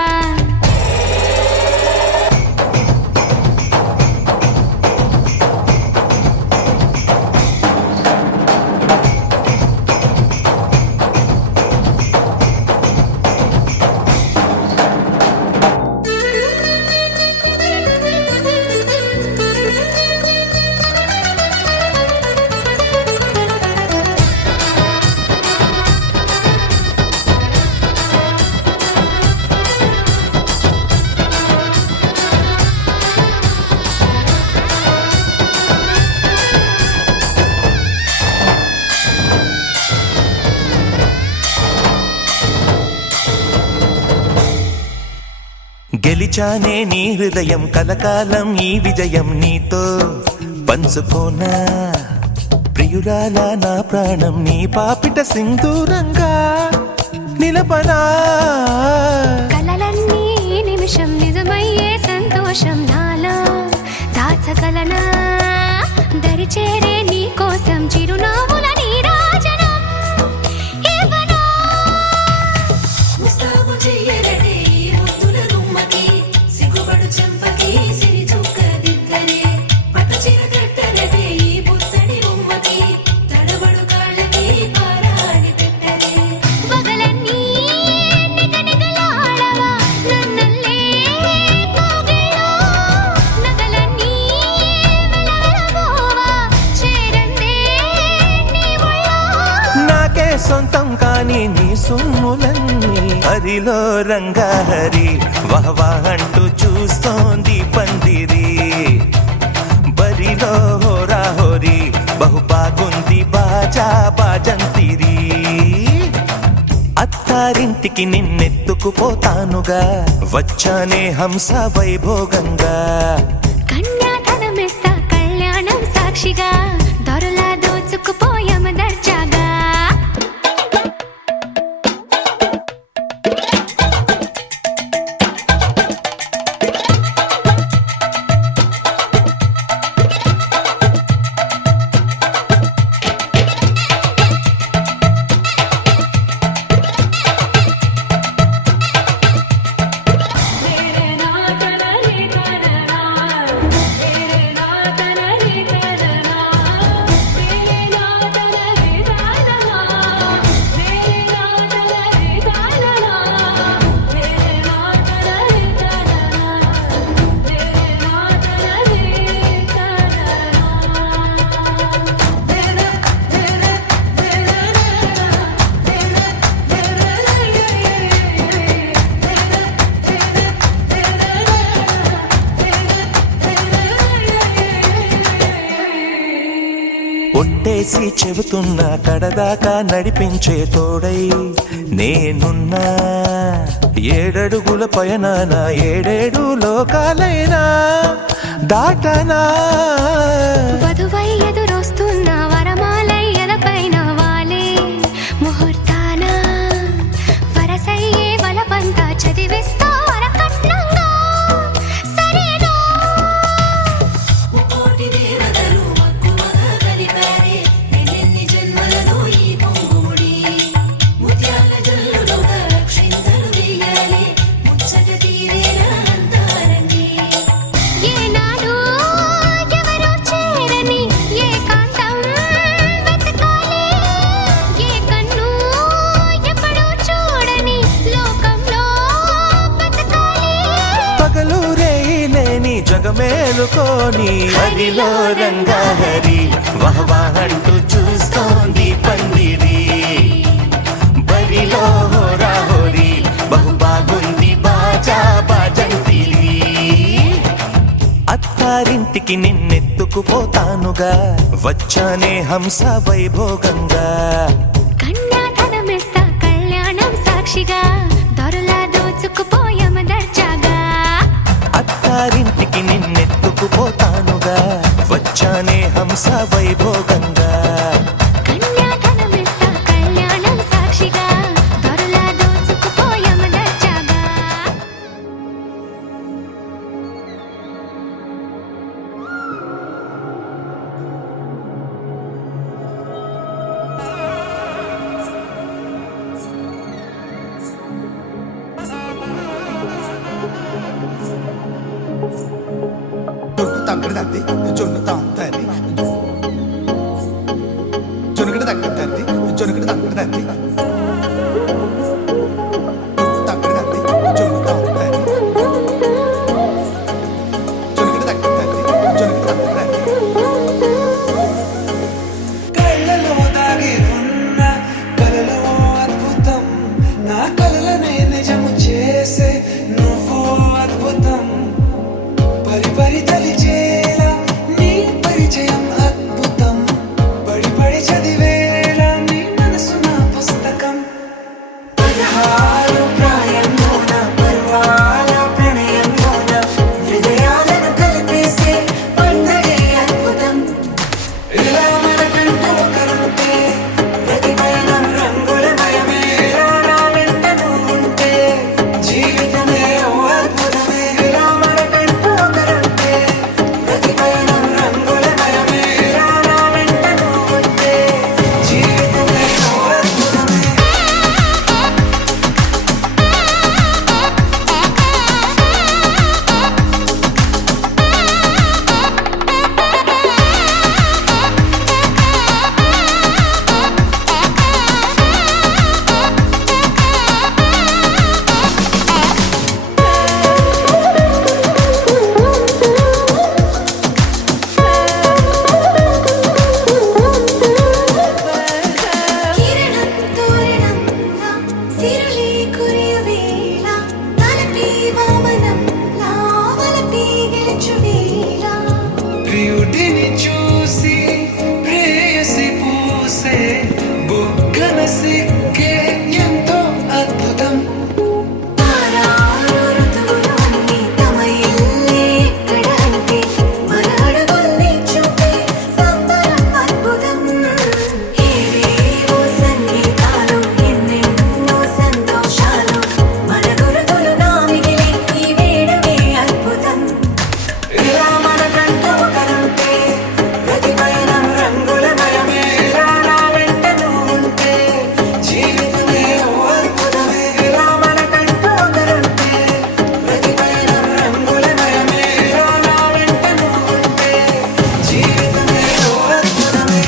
గెలిచానే నీ హృదయం కలకాలం ఈ విజయం నీతో పంచుకోనా ప్రియురాలా నా ప్రాణం నీ పాపిట సింధూరంగా నిలపనా కలలన్నీ నిమిషం నిజమయ్యే సంతోషం నాలో దాచగలనా దరిచేరే నీ కోసం చిరునవ్వుల నీరాజనం ఇవ్వనా సొంతం కాని నీ సొమ్ములన్నీ హరిలో రంగాహరి వహవా అంటూ చూస్తోంది పందిరి బరిలో హోరా హోరి బహు బాగుంది బాజా బాజంతిరి అత్తారింటికి నిన్నెత్తుకుపోతానుగా వచ్చానే హంస వైభోగంగా కన్యాధనమిస్తా కళ్యాణం సాక్షిగా దొరలా దోచుకుపోయామ దర్జాగా ఒట్టేసి చెబుతున్నా కడదాకా నడిపించే తోడై నేనున్నా ఏడడుగుల పయనాన ఏడేడు లోకాలైనా దాటనా వధువై ఎదురొస్తున్న వరమాలై ఎదపైన వాలే ముహూర్తాన వరసయ్యే వలపంతా చదివిస్తా వరకట్నంగా సరేనా కోటి దేవతలు మక్కువగా కలిపారే ఎన్నెన్ని జన్మలలో ఈ పొంగుముడి ముత్యాల జల్లులుగా క్షింతలు వేయాలి ముచ్చట తీరేలా అంతారండి ఏనాడు ఎవరో చేరని ఏకాంతం వెతకాలి ఏ కన్ను ఎప్పుడూ చూడని లోకంలో బతకాలి పగలు రేయిలేని జగమేలుకోని హరిలో రంగాహరి వహవా అంటూ చూస్తోంది పందిరి బరిలో హోరా హోరి బహు బాగుంది బాజా బాజంతిరి అత్తారింటికి నిన్నెత్తుకుపోతానుగా వచ్చానే హంస వైభోగంగా కన్యాధనమిస్తా కళ్యాణం సాక్షిగా దొరలా దోచుకుపోయామ దర్జాగా అత్తారింటికి నిన్నెత్తుకుపోతానుగా వచ్చానే హంస వైభోగంగా కన్యాధనమిస్తా కళ్యాణం సాక్షిగా దొరలా దోచుకుపోయామ దర్జాగా జొన్ను తక్కడ తంది జొన్ను తాంతది జొనుకడ తక్కడ తంది జొనుకడ తక్కడ తంది జొన్ను తక్కడ తంది జొన్ను తాంతది జొనుకడ తక్కడ తంది జొనుకడ తక్కడ తంది కళ్ళలో దాగి ఉన్న కలలో అద్భుతం నా కలలనే నిజము చేసే నువ్వు అద్భుతం పరి పరి తలిచేలా నీ బుద్ధిని చూసి ప్రేయసి పూసే బుగ్గన సిగ్గే ఎంతో అద్భుతం. తారారు ఋతువులు అన్నీ తమ ఇల్లే ఎక్కడ అంటే మన అడుగుల్ని చూపే సంబరం అద్భుతం. ఏవేవో సంగీతాలు ఎన్నెన్నో సంతోషాలు మన గురుతులుగా మిగిలే ఈ వేడుకే అద్భుతం. ఇలా మనకంటూ ఒకరుంటే ప్రతి పయనం రంగులమయమే. ఇలా నా వెంట నువ్వు ఉంటే జీవితమే ఓ అద్భుతమే. ఇలా మనకంటూ ఒకరుంటే ప్రతి పయనం రంగులమయమే. ఇలా నా వెంట నువ్వు ఉంటే జీవితమే ఓ అద్భుతమే.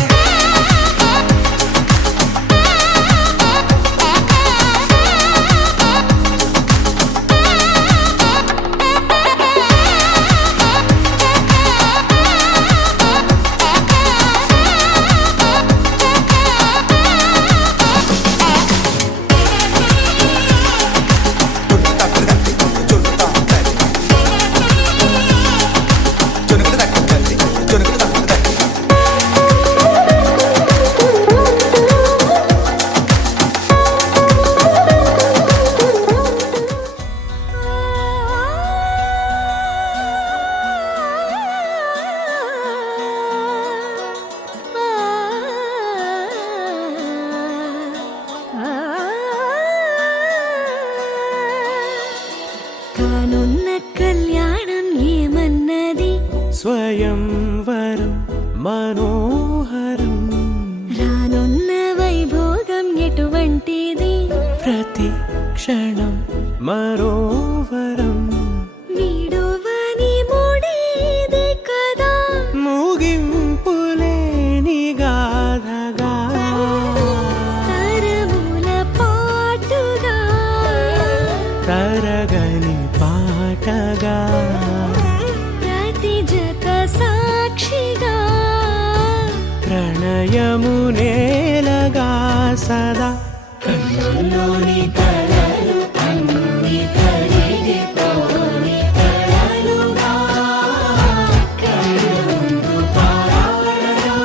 కానున్న కళ్యాణం ఏమన్నది స్వయంవరం మనోహరం రానున్న వైభోగం ఎటువంటిది ప్రతి క్షణం మరోవరం వీడువని మూడేది కదా ముగింపులేని గాథగా తరముల పాటుగా తరగని పాటగా ప్రతి జత సాక్షిగా ప్రణయము నేలగా సదా కన్నుల్లోని కలలు అన్ని కరిగిపోని కలలుగా కళ్ళ ముందు పారాడగా.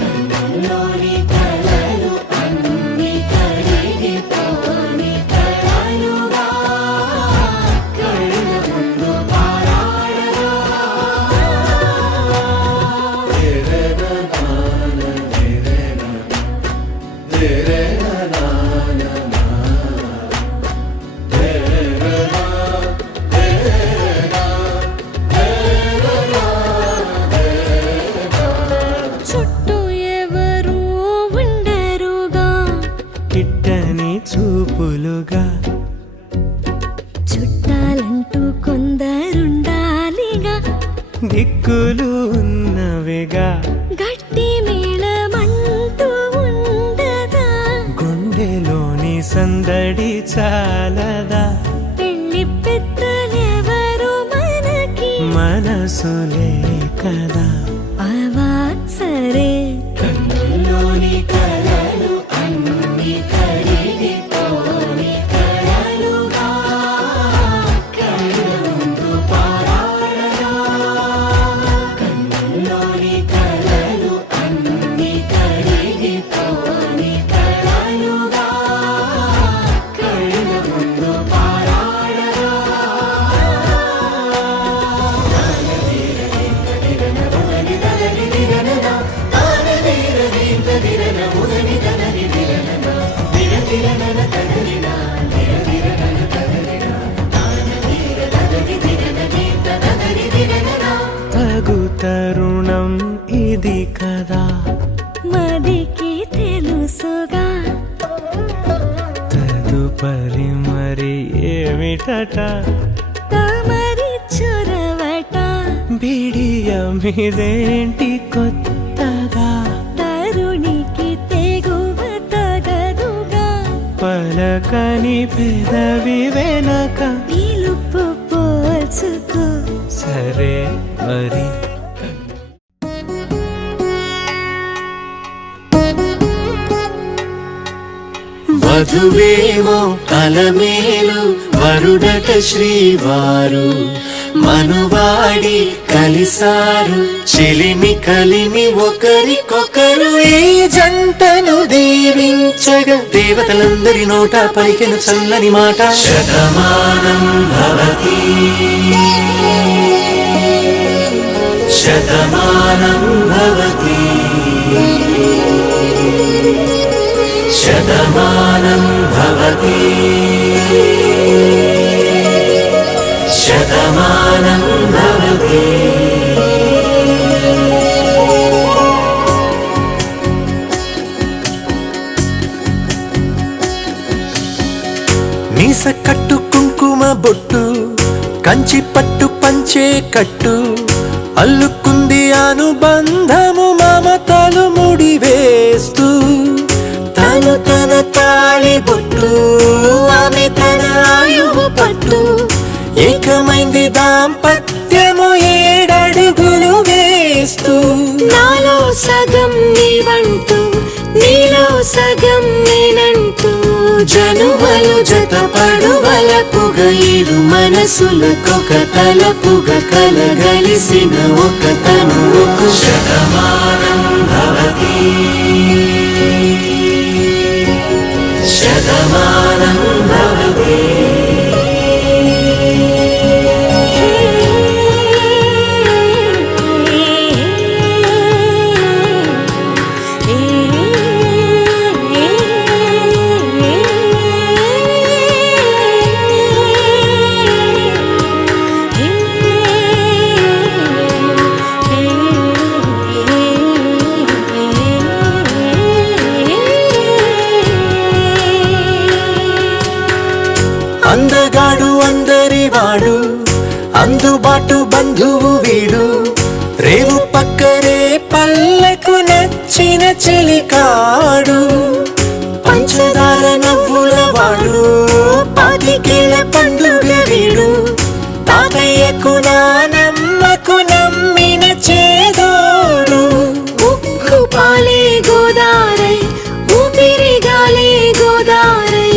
కన్నుల్లోని కలలు అన్ని కరిగిపోని కలలుగా కళ్ళ ముందు పారాడగా. చుట్టూ ఎవరు ఉండరుగా కిట్టని చూపులుగా చుట్టాలంటూ కొందరుండాలిగా దిక్కులు ఉన్నవిగా గట్టి మేళమంటూ ఉండదా గుండెలోని సందడి చాలదా పెళ్లి పెద్దలెవరు మనకి మనసులే కదా అవా సరే కన్నుల్లోని కలలు అన్ని కరిగిపోని కలలుగా కళ్ళ ముందు పారాడగా. కన్నుల్లోని కలలు అన్ని కరిగిపోని కలలుగా కళ్ళ ముందు పారాడగా. తగు తరుణం ఇది కదా మదికి తెలుసుగా తదుపరి మరి ఏమిటట తమరి చొరవట బిడియమిదేంటి కొత్తగా తరుణికి తెగువ తగదుగా పలకని పెదవి వెనక పిలుపు పోల్చుకో సరే మరి వధువేమో అలమేలు వరుడట శ్రీవారు మనువాడి కలిసారు చెలిమి కలిమి ఒకరికొకరు ఈ జంటను దీవించగా దేవతలందరి నోట పలికెను చల్లని మాట శతమానం భవతి శతమానం భవతి శతమానం భవతి శతమానం భవతి మీస కట్టు కుంకుమ బొట్టు కంచి పట్టు పంచే కట్టు అల్లుకుంది అనుబంధము మమతలు ముడివేస్తూ తను తన తాళి బొట్టు ఆమె తన ఆయువు పట్టు ఏకమైంది దాంపత్యము 7 అడుగులు వేస్తూ నాలో సగం నీవంటూ నీలో సగం నేనంటూ జనుమలు జతపడువలపుగ ఇరు మనసులకొక తలపుగ కలగలిసిన ఒక తనువుకు శతమానం భవతి శతమానం భవతి అందగాడు అందరివాడు అందుబాటు బంధువు వీడు రేవు పక్కరే పల్లెకు నచ్చిన చెలికాడు పంచదార నవ్వుల వాడు పాతికేల పండుగ వీడు తాతయ్యకు నానమ్మకు నమ్మిన చేదోడు ఉక్కు పాలే గోదారై ఊపిరి గాలే గోదారై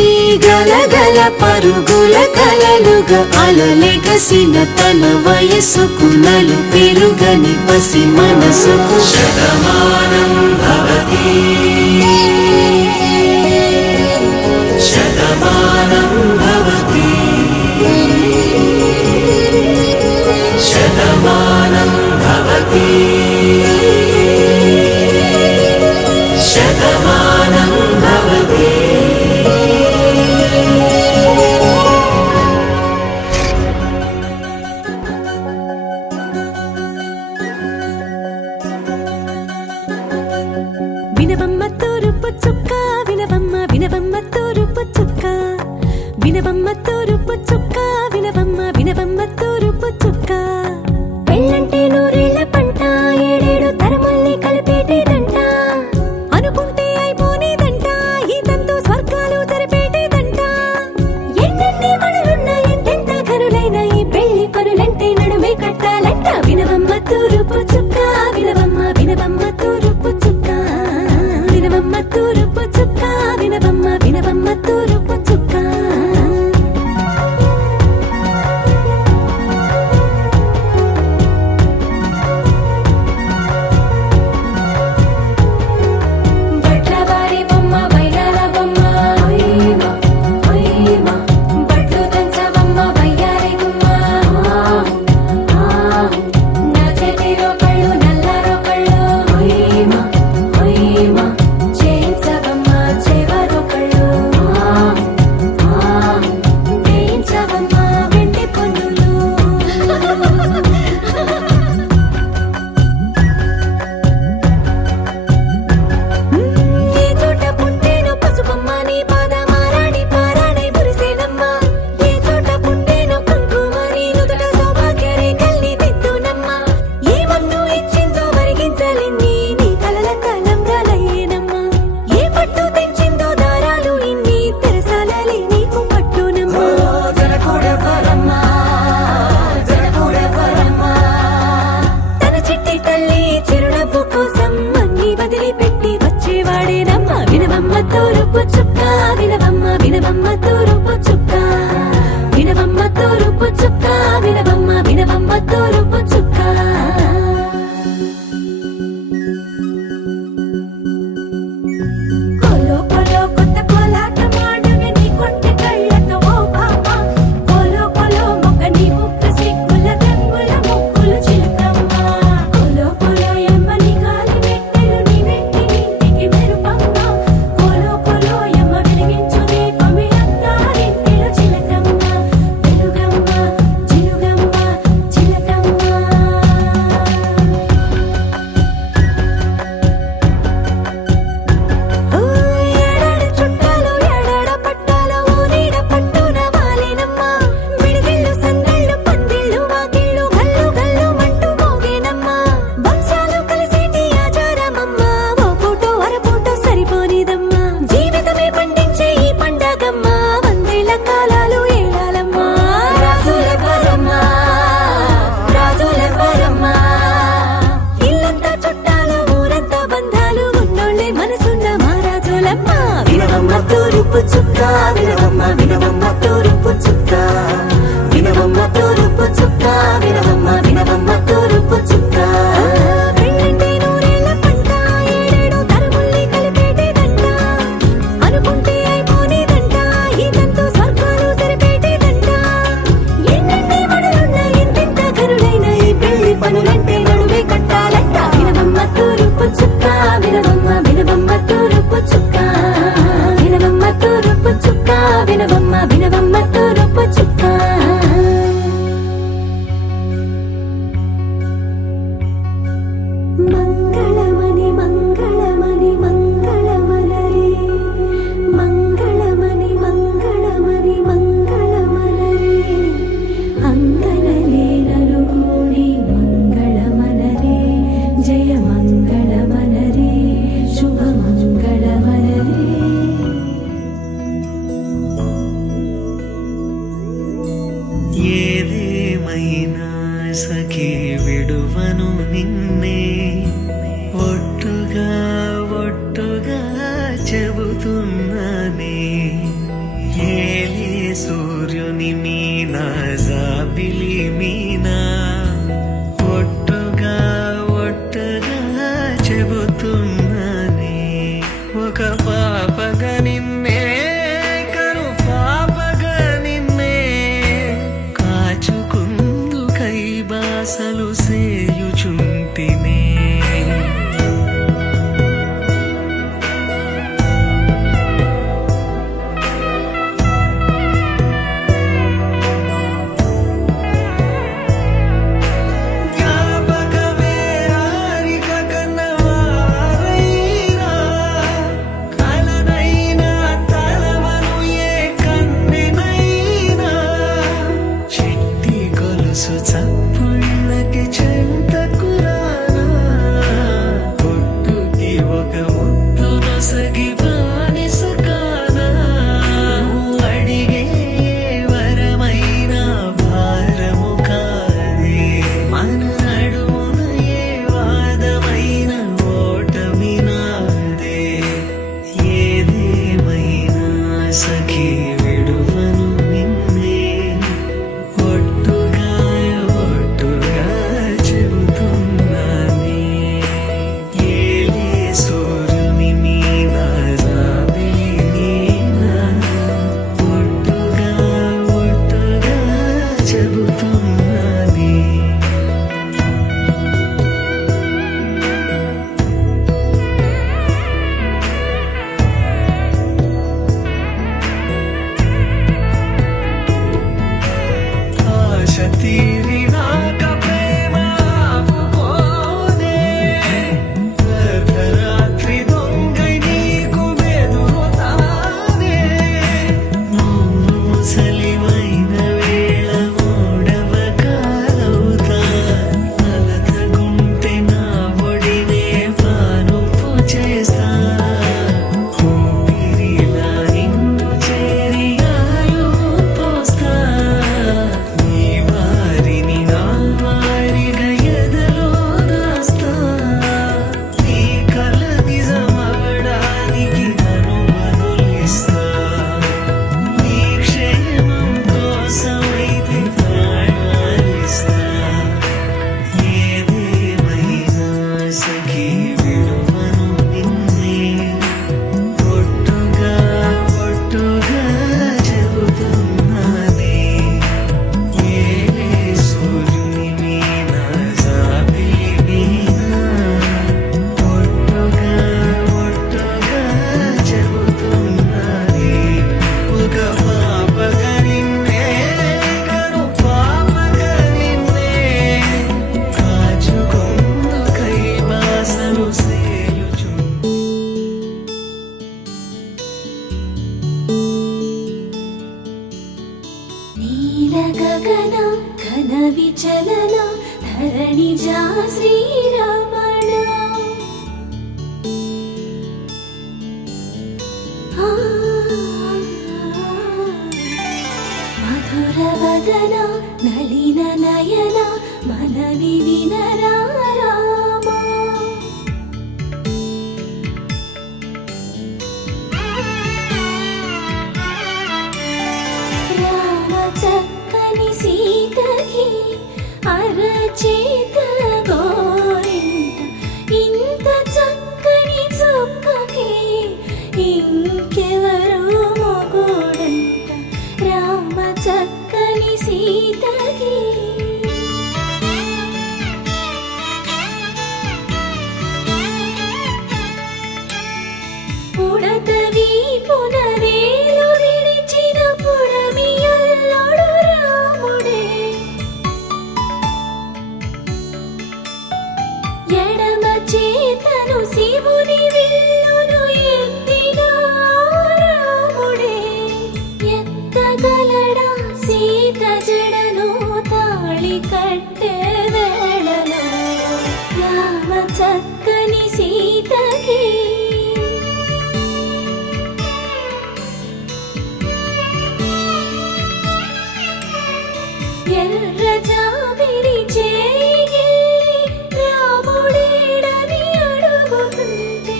గలగల పరుగుల కలలుగా అలలెగసిన తన వయసుకు నలు పెరుగని పసి మనసుకు శతమానం భవతి శతమానం భవతి శతమానం భవతి శతమానం భవతి వినవమ్మ తూరుపు చుక్క వినవమ్మ వినవమ్మ తూరుపు చుక్క వినవమ్మ తూరుపు చుక్క వినవమ్మ వినవమ్మ తూరుపు చుక్క పెళ్ళంటే నూరేళ్ల పంట 7 తరముల్ని కలిపేటేదంట అనుకుంటే అయిపోనేదంట ఈ తంతు స్వర్గాలు జరిపేటేదంట ఎన్నెన్ని మనులున్న ఎంతెంత కరులైన ఈ పెళ్లి పనులంటే నడుమే కట్టాలంట వినవమ్మ తూరుపు చుక్క వినవమ్మ వినవమ్మ తూరుపు చుక్క వినవమ్మ తూరుపు చుక్క వినవమ్మ వినవమ్మ తూరుపు చుక్క బట్లవారి బొమ్మ వైరాల బొమ్మ ఓయమ్మ ఓయమ్మ బట్లు దంచవమ్మ వయ్యారి గుమ్మ నా చేతిలో కళ్ళు నల్లారో కళ్ళు ఓయమ్మ ఓయమ్మ చేయించవమ్మ చేవారో కళ్ళు వేయించవమ్మ వెండి పొన్నులు ఏ చోట పుట్టేనో పసుపమ్మ నీ పాదమారాడి పారాడై మురిసేనమ్మ ఏ చోట పుట్టేనో కుంకుమ నీ నుదుట సౌభాగ్య రేఖల్ని దిద్దునమ్మ ఏ మన్ను ఇచ్చిందో మరిగించలిన్ని నీ కలల కలంబ్రాలయ్యేనమ్మ ఏ పట్టు తెంచిందో దారాలు ఇన్ని తెరసాలలి నీకు పట్టునమ్మ జనకూడెవ్వరమ్మ జనకూడెవ్వరమ్మ తన చిట్టి తల్లి చిరునవ్వు కోసం అన్ని వదిలిపెట్టి వచ్చేవాడేనమ్మ వినవమ్మ తూరుపు చుక్క వినవమ్మ వినవమ్మ తూరుపు చుక్క తూరుపు చుక్క కోలో కోలో కొత్త కోలాట మాడుగ నీ కొంటె కళ్ళతో ఓ బామ్మ కోలో కోలో మొక్క నీ ముక్క సిక్కుల రంగుల ముక్కులు చిలకమ్మ కోలో కోలో ఎమ్మ నీ గాలి మెట్టెలు నీ వెంటి ఇంటికి మెరుపమ్మ కోలో కోలో ఎమ్మ వెలిగించు దీపమి అత్తారింటిలో చిలకమ్మ వెలుగమ్మ చిలుగమ్మ చిలకమ్మ ఏడాడ చుట్టాలు ఏడాడ పట్టాలు ఊరీడ పట్టున వాలినమ్మ విడిదిళ్ళు సందళ్ళు పందిళ్ళు వాకిళ్ళు గల్లు గల్లు మంటూ మోగేనమ్మ వంశాలు కలిసేటి ఆచారమమ్మ ఓ పూటో అరపూటో సరిపోనిదమ్మ జీవితమే పండించే ఈ పండగమ్మ వందేళ్ల కాలాలు ఏడాలమ్మ రాజులెవరమ్మ రాజులెవరమ్మ ఇల్లంతా చుట్టాలు ఊరంతా బంధాలు ఉన్నోళ్ళే మనసున్న మహారాజులమ్మ వినవమ్మ తూరుపు చుక్క వినవమ్మ వినవమ్మ తూరుపు చుక్క వినవమ్మ తూరుపు చుక్క వినవమ్మ వినవమ్మ తూరుపు చుక్క పెళ్ళంటే నూరేళ్ల పంట ఏడేడు తరముల్ని కలిపేటేదంట అనుకుంటే అయిపోనేదంట ఈ తంతు స్వర్గాలు సరిపేటేదంట ఎన్నెన్ని మడులున్న ఎంతెంత కరుడైన ఈ పెళ్లి పనులంటే నడువే కట్టాలంట వినవమ్మ తూరుపు చుక్క వినవమ్మ వినవమ్మ తూరుపు చుక్క వినవమ్మ తూరుపు చుక్క వినవమ్మ వినవమ్మ తూరుపు చుక్క మంగళమణి మంగళమణి మంగళమలరే మంగళమణి మంగళమణి మంగళమలరే అంగనలే నలుగూడి మంగళమనరే జయ మంగళమనరే శుభ మంగళమనరే ఏదేమైనా సఖీ విడువను నిన్నే ఒట్టుగా ఒట్టుగా చెబుతున్నానే ఏలే సూర్యుని మీనా జాబిలి మీనా ఒట్టుగా ఒట్టుగా చెబుతున్నానే ఒక పాపగా నిన్నే కను పాపగా నిన్నే కాచుకుందు కైబాసలు సేయుచుంటినే చక్కని సీతకి ఎర్ర జాబిలి చేయి రాముడేడని అడుగుతుంటే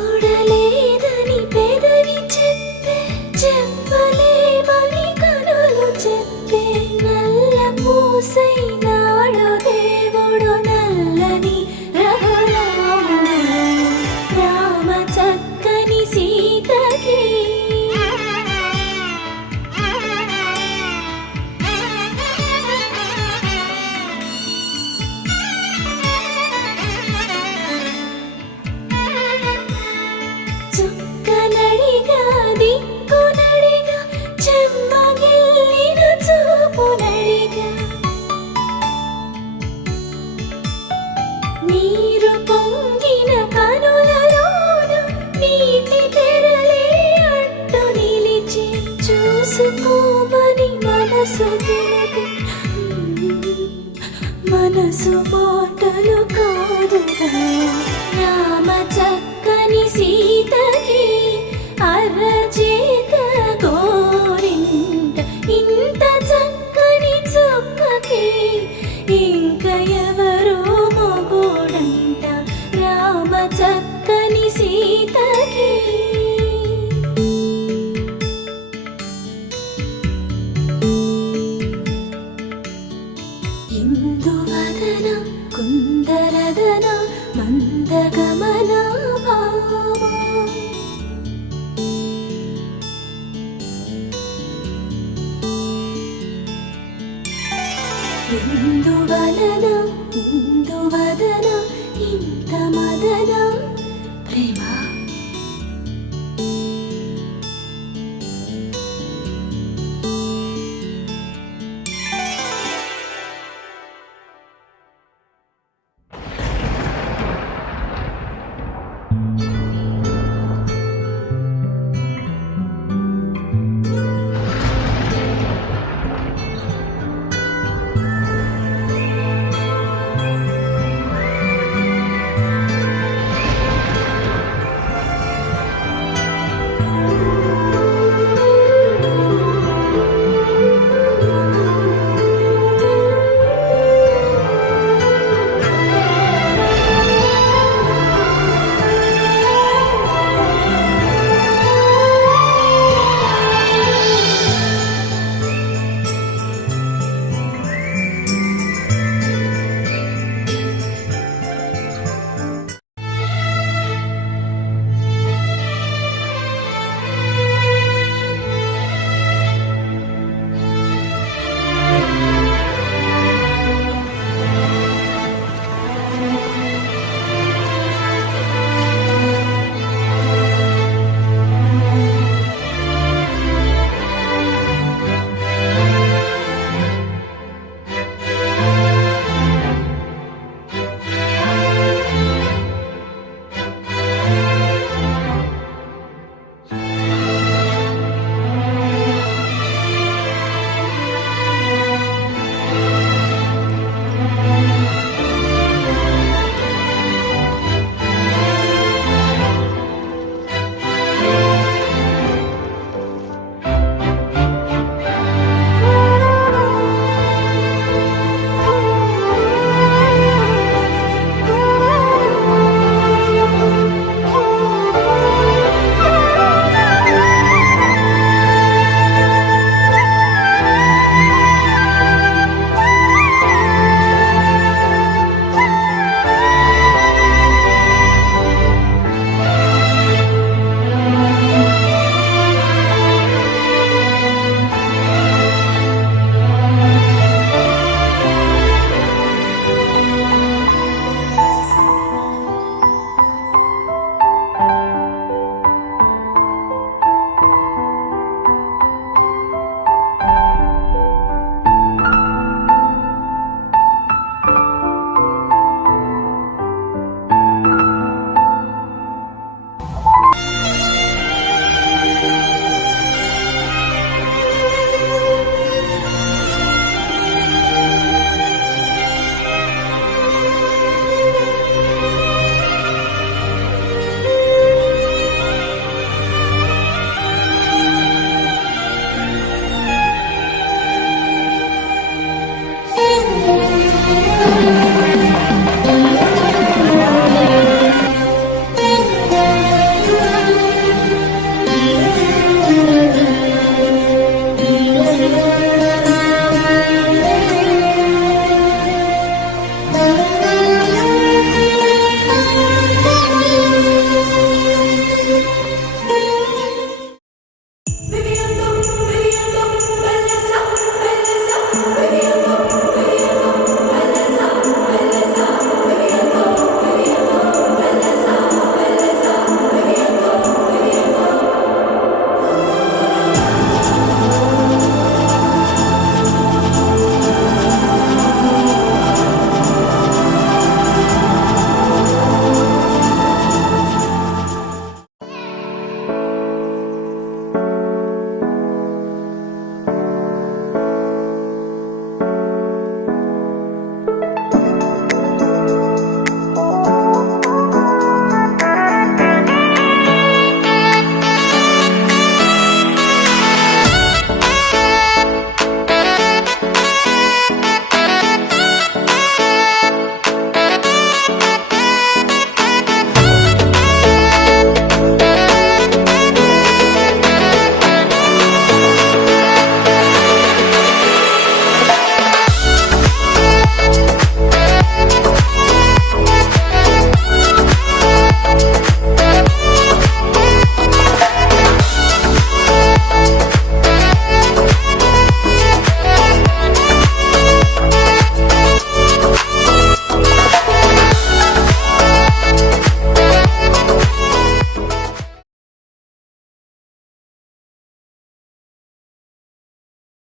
చూడలేదని పెదవి చెప్పే చెప్పలేమని కనులు చెప్పే నల్ల పూసై నాడు దేవుడు నల్లని రఘురాముడు రామ చక్కని సీతకి చుక్కనడిగా దిక్కునడిగా చెమ్మగిల్లిన చూపునడిగా నీరు పొంగిన కనులలోన నీటి తెరలే అడ్డు నిలిచి చూసుకోమని మనసు తెలిపి మనసు మాటలు కాదుగా రామ చక్కని సీతకి అరచేత గోరింట ఇంత చక్కని చుక్కకి ఇంక ఎవరో మొగోడంట రామ చక్కని సీతకి ఇందువదన కుందరదన మందగమన భామ ఇందువలన ఇందువదన ఇంత మదన ప్రేమ